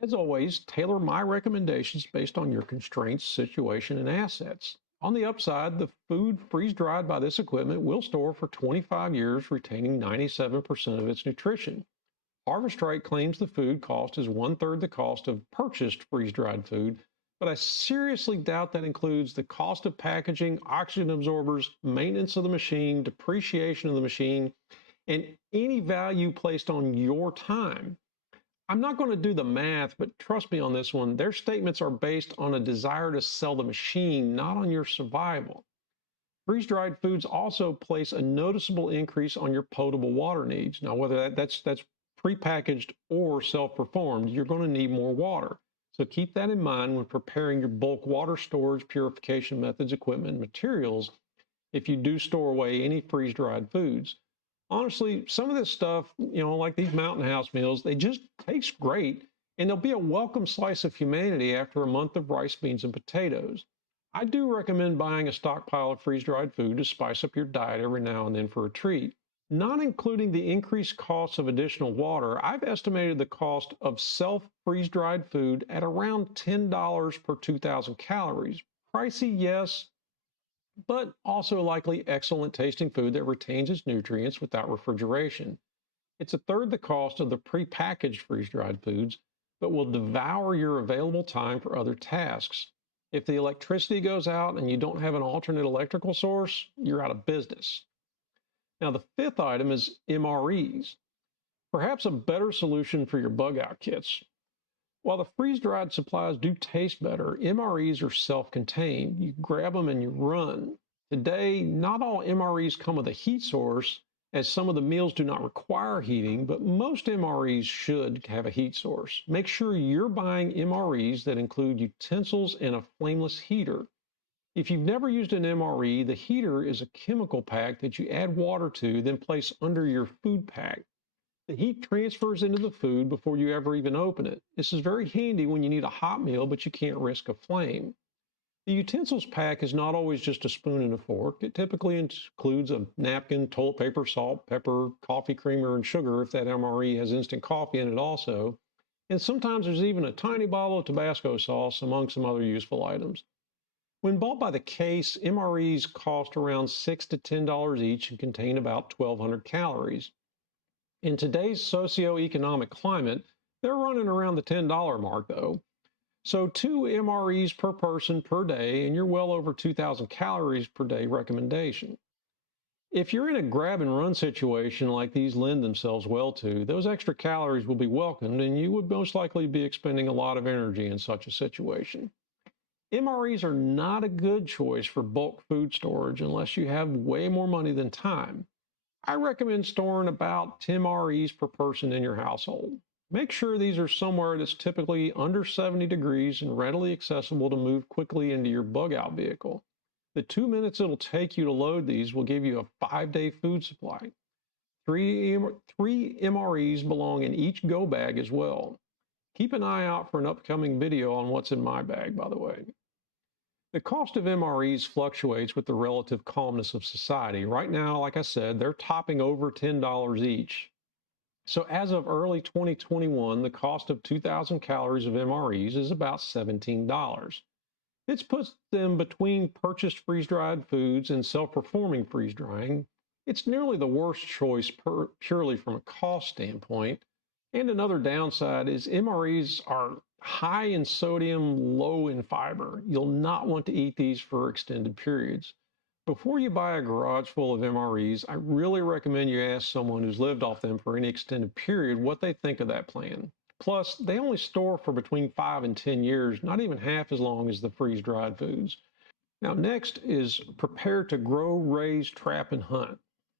As always, tailor my recommendations based on your constraints, situation, and assets. On the upside, the food freeze-dried by this equipment will store for 25 years, retaining 97% of its nutrition. Harvest Right claims the food cost is one-third the cost of purchased freeze-dried food, but I seriously doubt that includes the cost of packaging, oxygen absorbers, maintenance of the machine, depreciation of the machine, and any value placed on your time. I'm not going to do the math, but trust me on this one, their statements are based on a desire to sell the machine, not on your survival. Freeze-dried foods also place a noticeable increase on your potable water needs. Now, whether that's prepackaged or self-performed, you're going to need more water. So keep that in mind when preparing your bulk water storage, purification methods, equipment, and materials if you do store away any freeze-dried foods. Honestly, some of this stuff, like these Mountain House meals, they just taste great, and they'll be a welcome slice of humanity after a month of rice, beans, and potatoes. I do recommend buying a stockpile of freeze-dried food to spice up your diet every now and then for a treat. Not including the increased costs of additional water, I've estimated the cost of self-freeze-dried food at around $10 per 2,000 calories. Pricey, yes, but also likely excellent tasting food that retains its nutrients without refrigeration. It's a third the cost of the prepackaged freeze-dried foods, but will devour your available time for other tasks. If the electricity goes out and you don't have an alternate electrical source, you're out of business. Now, the fifth item is MREs, perhaps a better solution for your bug-out kits. While the freeze-dried supplies do taste better, MREs are self-contained. You grab them and you run. Today, not all MREs come with a heat source, as some of the meals do not require heating, but most MREs should have a heat source. Make sure you're buying MREs that include utensils and a flameless heater. If you've never used an MRE, the heater is a chemical pack that you add water to, then place under your food pack. The heat transfers into the food before you ever even open it. This is very handy when you need a hot meal, but you can't risk a flame. The Utensils Pack is not always just a spoon and a fork. It typically includes a napkin, toilet paper, salt, pepper, coffee creamer, and sugar if that MRE has instant coffee in it also. And sometimes there's even a tiny bottle of Tabasco sauce among some other useful items. When bought by the case, MREs cost around $6 to $10 each and contain about 1,200 calories. In today's socioeconomic climate, they're running around the $10 mark though. So 2 MREs per person per day, and you're well over 2,000 calories per day recommendation. If you're in a grab and run situation like these lend themselves well to, those extra calories will be welcomed and you would most likely be expending a lot of energy in such a situation. MREs are not a good choice for bulk food storage unless you have way more money than time. I recommend storing about 10 MREs per person in your household. Make sure these are somewhere that's typically under 70 degrees and readily accessible to move quickly into your bug-out vehicle. The 2 minutes it'll take you to load these will give you a 5-day food supply. 3 MREs belong in each go bag as well. Keep an eye out for an upcoming video on what's in my bag, by the way. The cost of MREs fluctuates with the relative calmness of society. Right now, like I said, they're topping over $10 each. So as of early 2021, the cost of 2,000 calories of MREs is about $17. This puts them between purchased freeze-dried foods and self-performing freeze-drying. It's nearly the worst choice purely from a cost standpoint. And another downside is MREs are high in sodium, low in fiber. You'll not want to eat these for extended periods. Before you buy a garage full of MREs, I really recommend you ask someone who's lived off them for any extended period what they think of that plan. Plus, they only store for between 5 and 10 years, not even half as long as the freeze-dried foods. Now, next is prepare to grow, raise, trap, and hunt.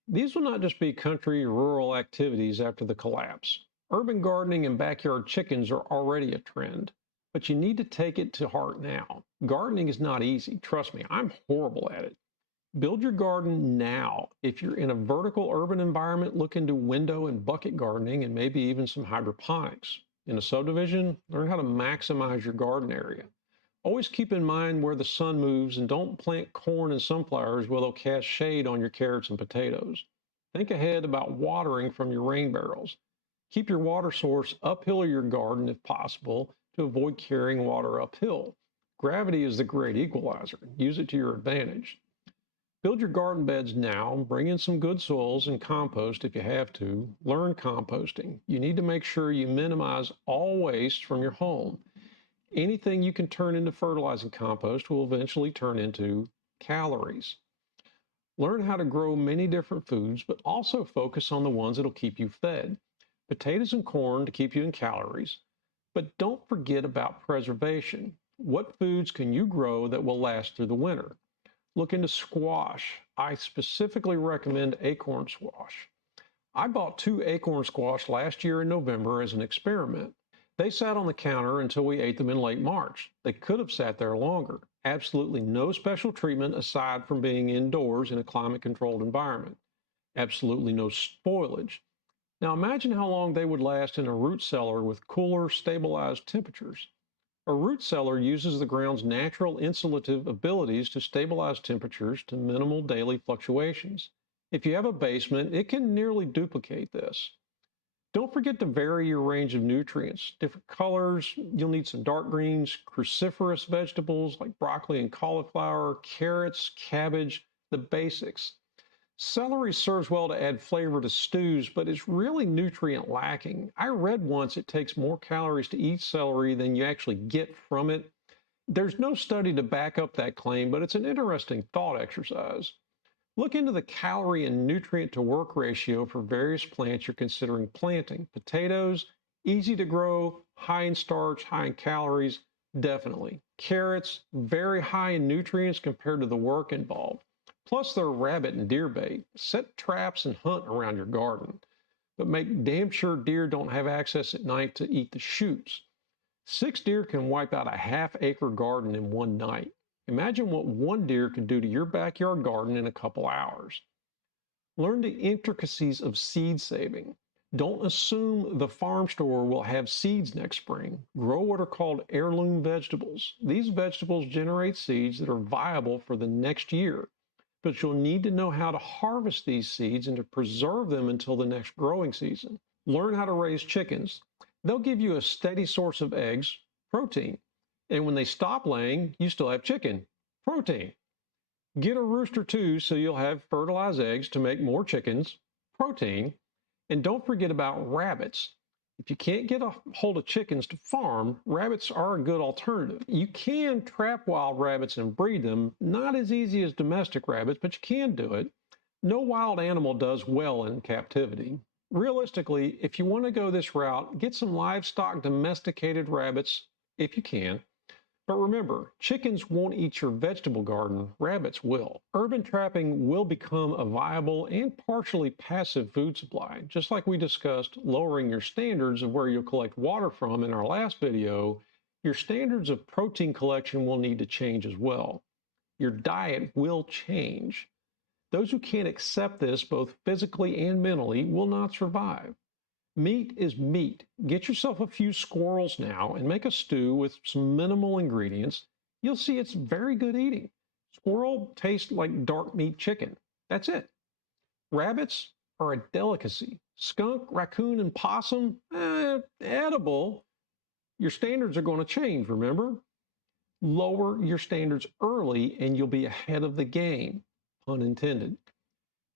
These will not just be country or rural activities after the collapse. Urban gardening and backyard chickens are already a trend, but you need to take it to heart now. Gardening is not easy. Trust me, I'm horrible at it. Build your garden now. If you're in a vertical urban environment, look into window and bucket gardening and maybe even some hydroponics. In a subdivision, learn how to maximize your garden area. Always keep in mind where the sun moves and don't plant corn and sunflowers where they'll cast shade on your carrots and potatoes. Think ahead about watering from your rain barrels. Keep your water source uphill your garden if possible to avoid carrying water uphill. Gravity is the great equalizer. Use it to your advantage. Build your garden beds now, bring in some good soils and compost if you have to. Learn composting. You need to make sure you minimize all waste from your home. Anything you can turn into fertilizing compost will eventually turn into calories. Learn how to grow many different foods, but also focus on the ones that'll keep you fed. Potatoes and corn to keep you in calories, but don't forget about preservation. What foods can you grow that will last through the winter? Look into squash. I specifically recommend Acorn Squash. I bought 2 Acorn Squash last year in November as an experiment. They sat on the counter until we ate them in late March. They could have sat there longer. Absolutely no special treatment aside from being indoors in a climate-controlled environment. Absolutely no spoilage. Now imagine how long they would last in a root cellar with cooler, stabilized temperatures. A root cellar uses the ground's natural insulative abilities to stabilize temperatures to minimal daily fluctuations. If you have a basement, it can nearly duplicate this. Don't forget to vary your range of nutrients. Different colors, you'll need some dark greens, cruciferous vegetables like broccoli and cauliflower, carrots, cabbage, the basics. Celery serves well to add flavor to stews, but it's really nutrient lacking. I read once it takes more calories to eat celery than you actually get from it. There's no study to back up that claim, but it's an interesting thought exercise. Look into the calorie and nutrient to work ratio for various plants you're considering planting. Potatoes, easy to grow, high in starch, high in calories, definitely. Carrots, very high in nutrients compared to the work involved. Plus, they're rabbit and deer bait. Set traps and hunt around your garden, but make damn sure deer don't have access at night to eat the shoots. 6 deer can wipe out a half-acre garden in one night. Imagine what 1 deer can do to your backyard garden in a couple hours. Learn the intricacies of seed saving. Don't assume the farm store will have seeds next spring. Grow what are called heirloom vegetables. These vegetables generate seeds that are viable for the next year, but you'll need to know how to harvest these seeds and to preserve them until the next growing season. Learn how to raise chickens. They'll give you a steady source of eggs, protein. And when they stop laying, you still have chicken, protein. Get a rooster too, so you'll have fertilized eggs to make more chickens, protein. And don't forget about rabbits. If you can't get a hold of chickens to farm, rabbits are a good alternative. You can trap wild rabbits and breed them, not as easy as domestic rabbits, but you can do it. No wild animal does well in captivity. Realistically, if you want to go this route, get some livestock domesticated rabbits if you can. But remember, chickens won't eat your vegetable garden, rabbits will. Urban trapping will become a viable and partially passive food supply, just like we discussed lowering your standards of where you'll collect water from in our last video. Your standards of protein collection will need to change as well. Your diet will change. Those who can't accept this, both physically and mentally, will not survive. Meat is meat. Get yourself a few squirrels now and make a stew with some minimal ingredients. You'll see it's very good eating. Squirrel tastes like dark meat chicken. That's it. Rabbits are a delicacy. Skunk, raccoon, and possum, edible. Your standards are going to change, remember? Lower your standards early and you'll be ahead of the game, pun intended.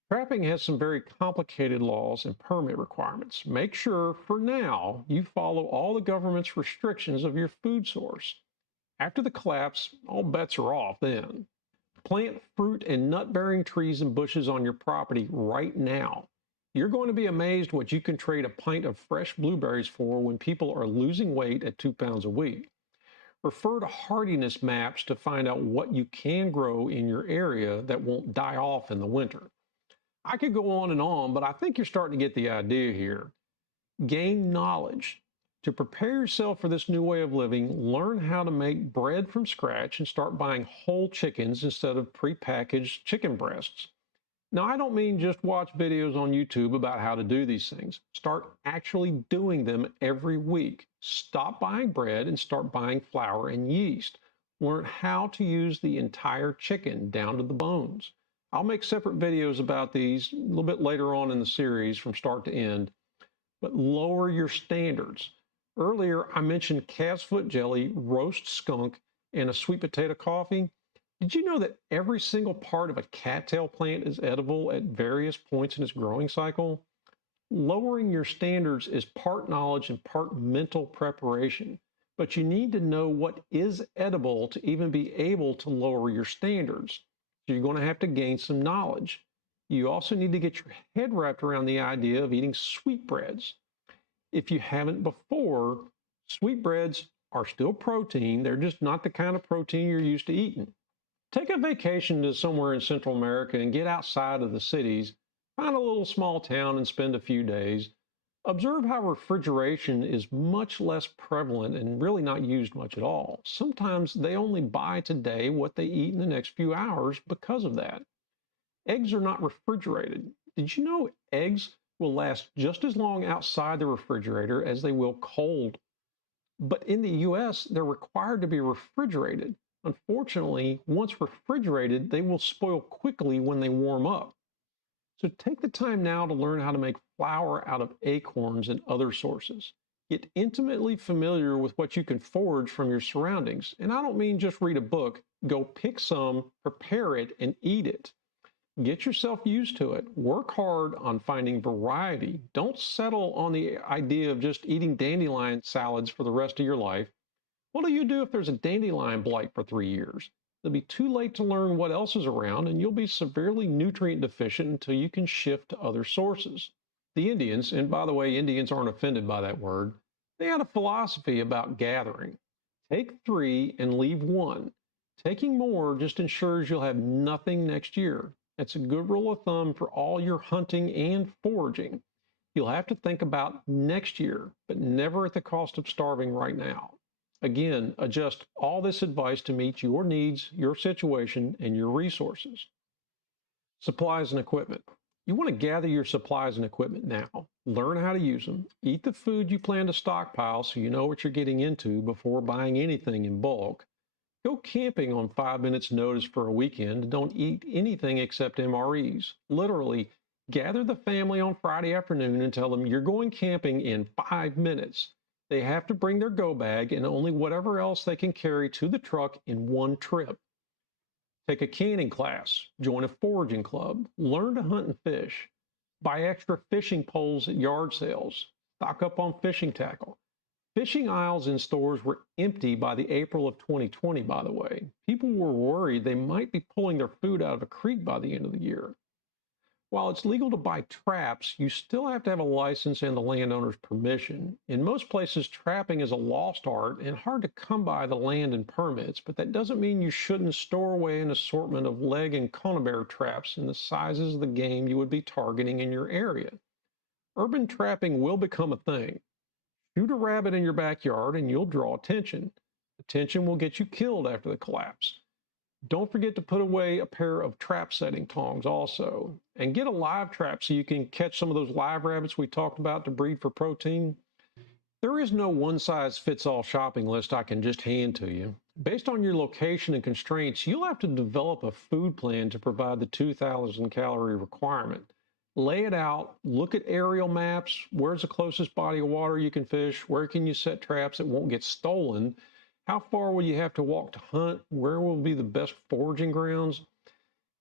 Trapping has some very complicated laws and permit requirements. Make sure, for now, you follow all the government's restrictions of your food source. After the collapse, all bets are off then. Plant fruit and nut-bearing trees and bushes on your property right now. You're going to be amazed what you can trade a pint of fresh blueberries for when people are losing weight at 2 pounds a week. Refer to hardiness maps to find out what you can grow in your area that won't die off in the winter. I could go on, but I think you're starting to get the idea here. Gain knowledge. To prepare yourself for this new way of living, learn how to make bread from scratch and start buying whole chickens instead of prepackaged chicken breasts. Now, I don't mean just watch videos on YouTube about how to do these things. Start actually doing them every week. Stop buying bread and start buying flour and yeast. Learn how to use the entire chicken down to the bones. I'll make separate videos about these a little bit later on in the series from start to end. but lower your standards. Earlier, I mentioned calf's foot jelly, roast skunk, and a sweet potato coffee. Did you know that every single part of a cattail plant is edible at various points in its growing cycle? Lowering your standards is part knowledge and part mental preparation, but you need to know what is edible to even be able to lower your standards. So you're going to have to gain some knowledge. You also need to get your head wrapped around the idea of eating sweetbreads. If you haven't before, sweetbreads are still protein. They're just not the kind of protein you're used to eating. Take a vacation to somewhere in Central America and get outside of the cities. Find a little small town and spend a few days. Observe how refrigeration is much less prevalent and really not used much at all. Sometimes they only buy today what they eat in the next few hours because of that. Eggs are not refrigerated. Did you know eggs will last just as long outside the refrigerator as they will cold? But in the US, they're required to be refrigerated. Unfortunately, once refrigerated, they will spoil quickly when they warm up. So take the time now to learn how to make flour out of acorns and other sources. Get intimately familiar with what you can forage from your surroundings. And I don't mean just read a book. Go pick some, prepare it, and eat it. Get yourself used to it. Work hard on finding variety. Don't settle on the idea of just eating dandelion salads for the rest of your life. What do you do if there's a dandelion blight for 3 years? It'll be too late to learn what else is around, and you'll be severely nutrient deficient until you can shift to other sources. The Indians, and by the way, Indians aren't offended by that word, they had a philosophy about gathering. Take 3 and leave 1. Taking more just ensures you'll have nothing next year. That's a good rule of thumb for all your hunting and foraging. You'll have to think about next year, but never at the cost of starving right now. Again, adjust all this advice to meet your needs, your situation, and your resources. Supplies and equipment. You want to gather your supplies and equipment now. Learn how to use them. Eat the food you plan to stockpile so you know what you're getting into before buying anything in bulk. Go camping on 5 minutes notice for a weekend. Don't eat anything except MREs. Literally, gather the family on Friday afternoon and tell them you're going camping in 5 minutes. They have to bring their go bag and only whatever else they can carry to the truck in one trip. Take a canning class, join a foraging club, learn to hunt and fish, buy extra fishing poles at yard sales, stock up on fishing tackle. Fishing aisles in stores were empty by the April of 2020, by the way. People were worried they might be pulling their food out of a creek by the end of the year. While it's legal to buy traps, you still have to have a license and the landowner's permission. In most places, trapping is a lost art and hard to come by the land and permits, but that doesn't mean you shouldn't store away an assortment of leg and conibear traps in the sizes of the game you would be targeting in your area. Urban trapping will become a thing. Shoot a rabbit in your backyard and you'll draw attention. Attention will get you killed after the collapse. Don't forget to put away a pair of trap setting tongs also. And get a live trap so you can catch some of those live rabbits we talked about to breed for protein. There is no one-size-fits-all shopping list I can just hand to you. Based on your location and constraints, you'll have to develop a food plan to provide the 2,000 calorie requirement. Lay it out, look at aerial maps, where's the closest body of water you can fish, where can you set traps that won't get stolen, how far will you have to walk to hunt, where will be the best foraging grounds.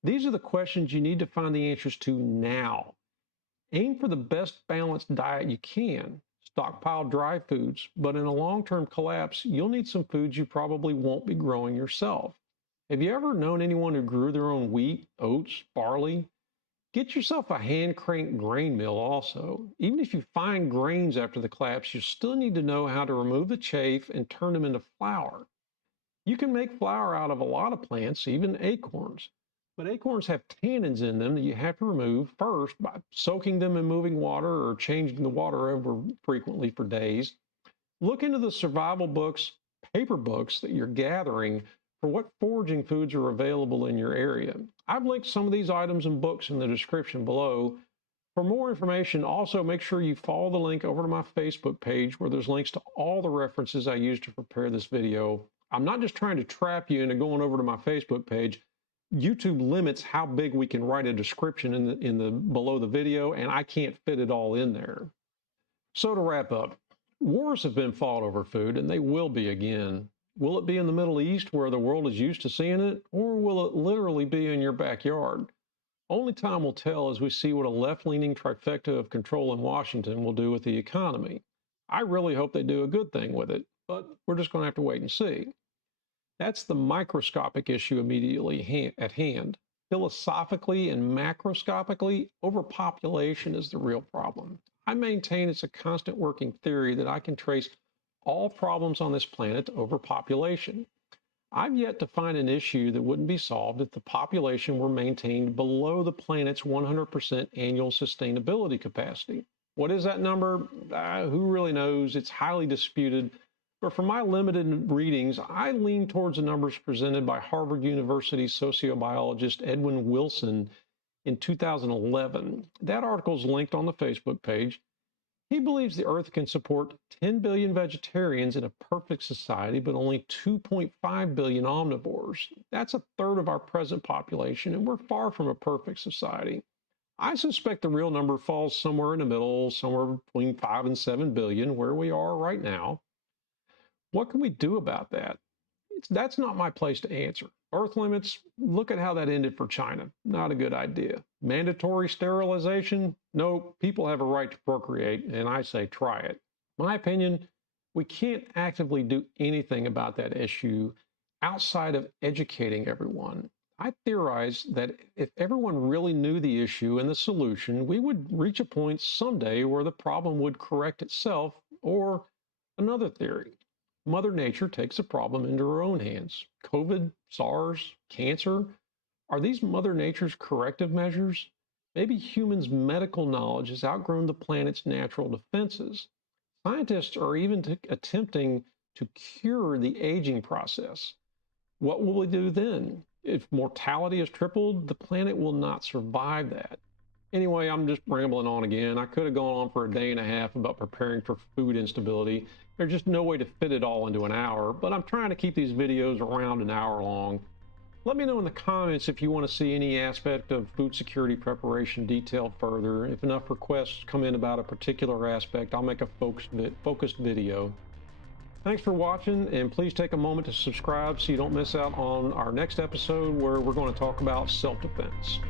These are the questions you need to find the answers to now. Aim for the best balanced diet you can. Stockpile dry foods, but in a long-term collapse, you'll need some foods you probably won't be growing yourself. Have you ever known anyone who grew their own wheat, oats, barley? Get yourself a hand-cranked grain mill also. Even if you find grains after the collapse, you still need to know how to remove the chaff and turn them into flour. You can make flour out of a lot of plants, even acorns. But acorns have tannins in them that you have to remove first by soaking them in moving water or changing the water over frequently for days. Look into the survival books, paper books that you're gathering for what foraging foods are available in your area. I've linked some of these items and books in the description below. For more information, also make sure you follow the link over to my Facebook page where there's links to all the references I used to prepare this video. I'm not just trying to trap you into going over to my Facebook page. YouTube limits how big we can write a description in the below the video, and I can't fit it all in there. So to wrap up, wars have been fought over food, and they will be again. Will it be in the Middle East where the world is used to seeing it, or will it literally be in your backyard? Only time will tell as we see what a left-leaning trifecta of control in Washington will do with the economy. I really hope they do a good thing with it, but we're just going to have to wait and see. That's the microscopic issue immediately at hand. Philosophically and macroscopically, overpopulation is the real problem. I maintain it's a constant working theory that I can trace all problems on this planet to overpopulation. I've yet to find an issue that wouldn't be solved if the population were maintained below the planet's 100% annual sustainability capacity. What is that number? Who really knows? It's highly disputed. But from my limited readings, I lean towards the numbers presented by Harvard University sociobiologist Edwin Wilson in 2011. That article is linked on the Facebook page. He believes the Earth can support 10 billion vegetarians in a perfect society, but only 2.5 billion omnivores. That's a third of our present population, and we're far from a perfect society. I suspect the real number falls somewhere in the middle, somewhere between 5 and 7 billion, where we are right now. What can we do about that? That's not my place to answer. Earth limits, look at how that ended for China. Not a good idea. Mandatory sterilization? No, people have a right to procreate, and I say try it. My opinion, we can't actively do anything about that issue outside of educating everyone. I theorize that if everyone really knew the issue and the solution, we would reach a point someday where the problem would correct itself, or another theory. Mother Nature takes the problem into her own hands. COVID, SARS, cancer, are these Mother Nature's corrective measures? Maybe humans' medical knowledge has outgrown the planet's natural defenses. Scientists are even attempting to cure the aging process. What will we do then? If mortality has tripled, the planet will not survive that. Anyway, I'm just rambling on again. I could have gone on for a day and a half about preparing for food instability. There's just no way to fit it all into an hour, but I'm trying to keep these videos around an hour long. Let me know in the comments if you want to see any aspect of food security preparation detailed further. If enough requests come in about a particular aspect, I'll make a focused video. Thanks for watching, and please take a moment to subscribe so you don't miss out on our next episode where we're going to talk about self-defense.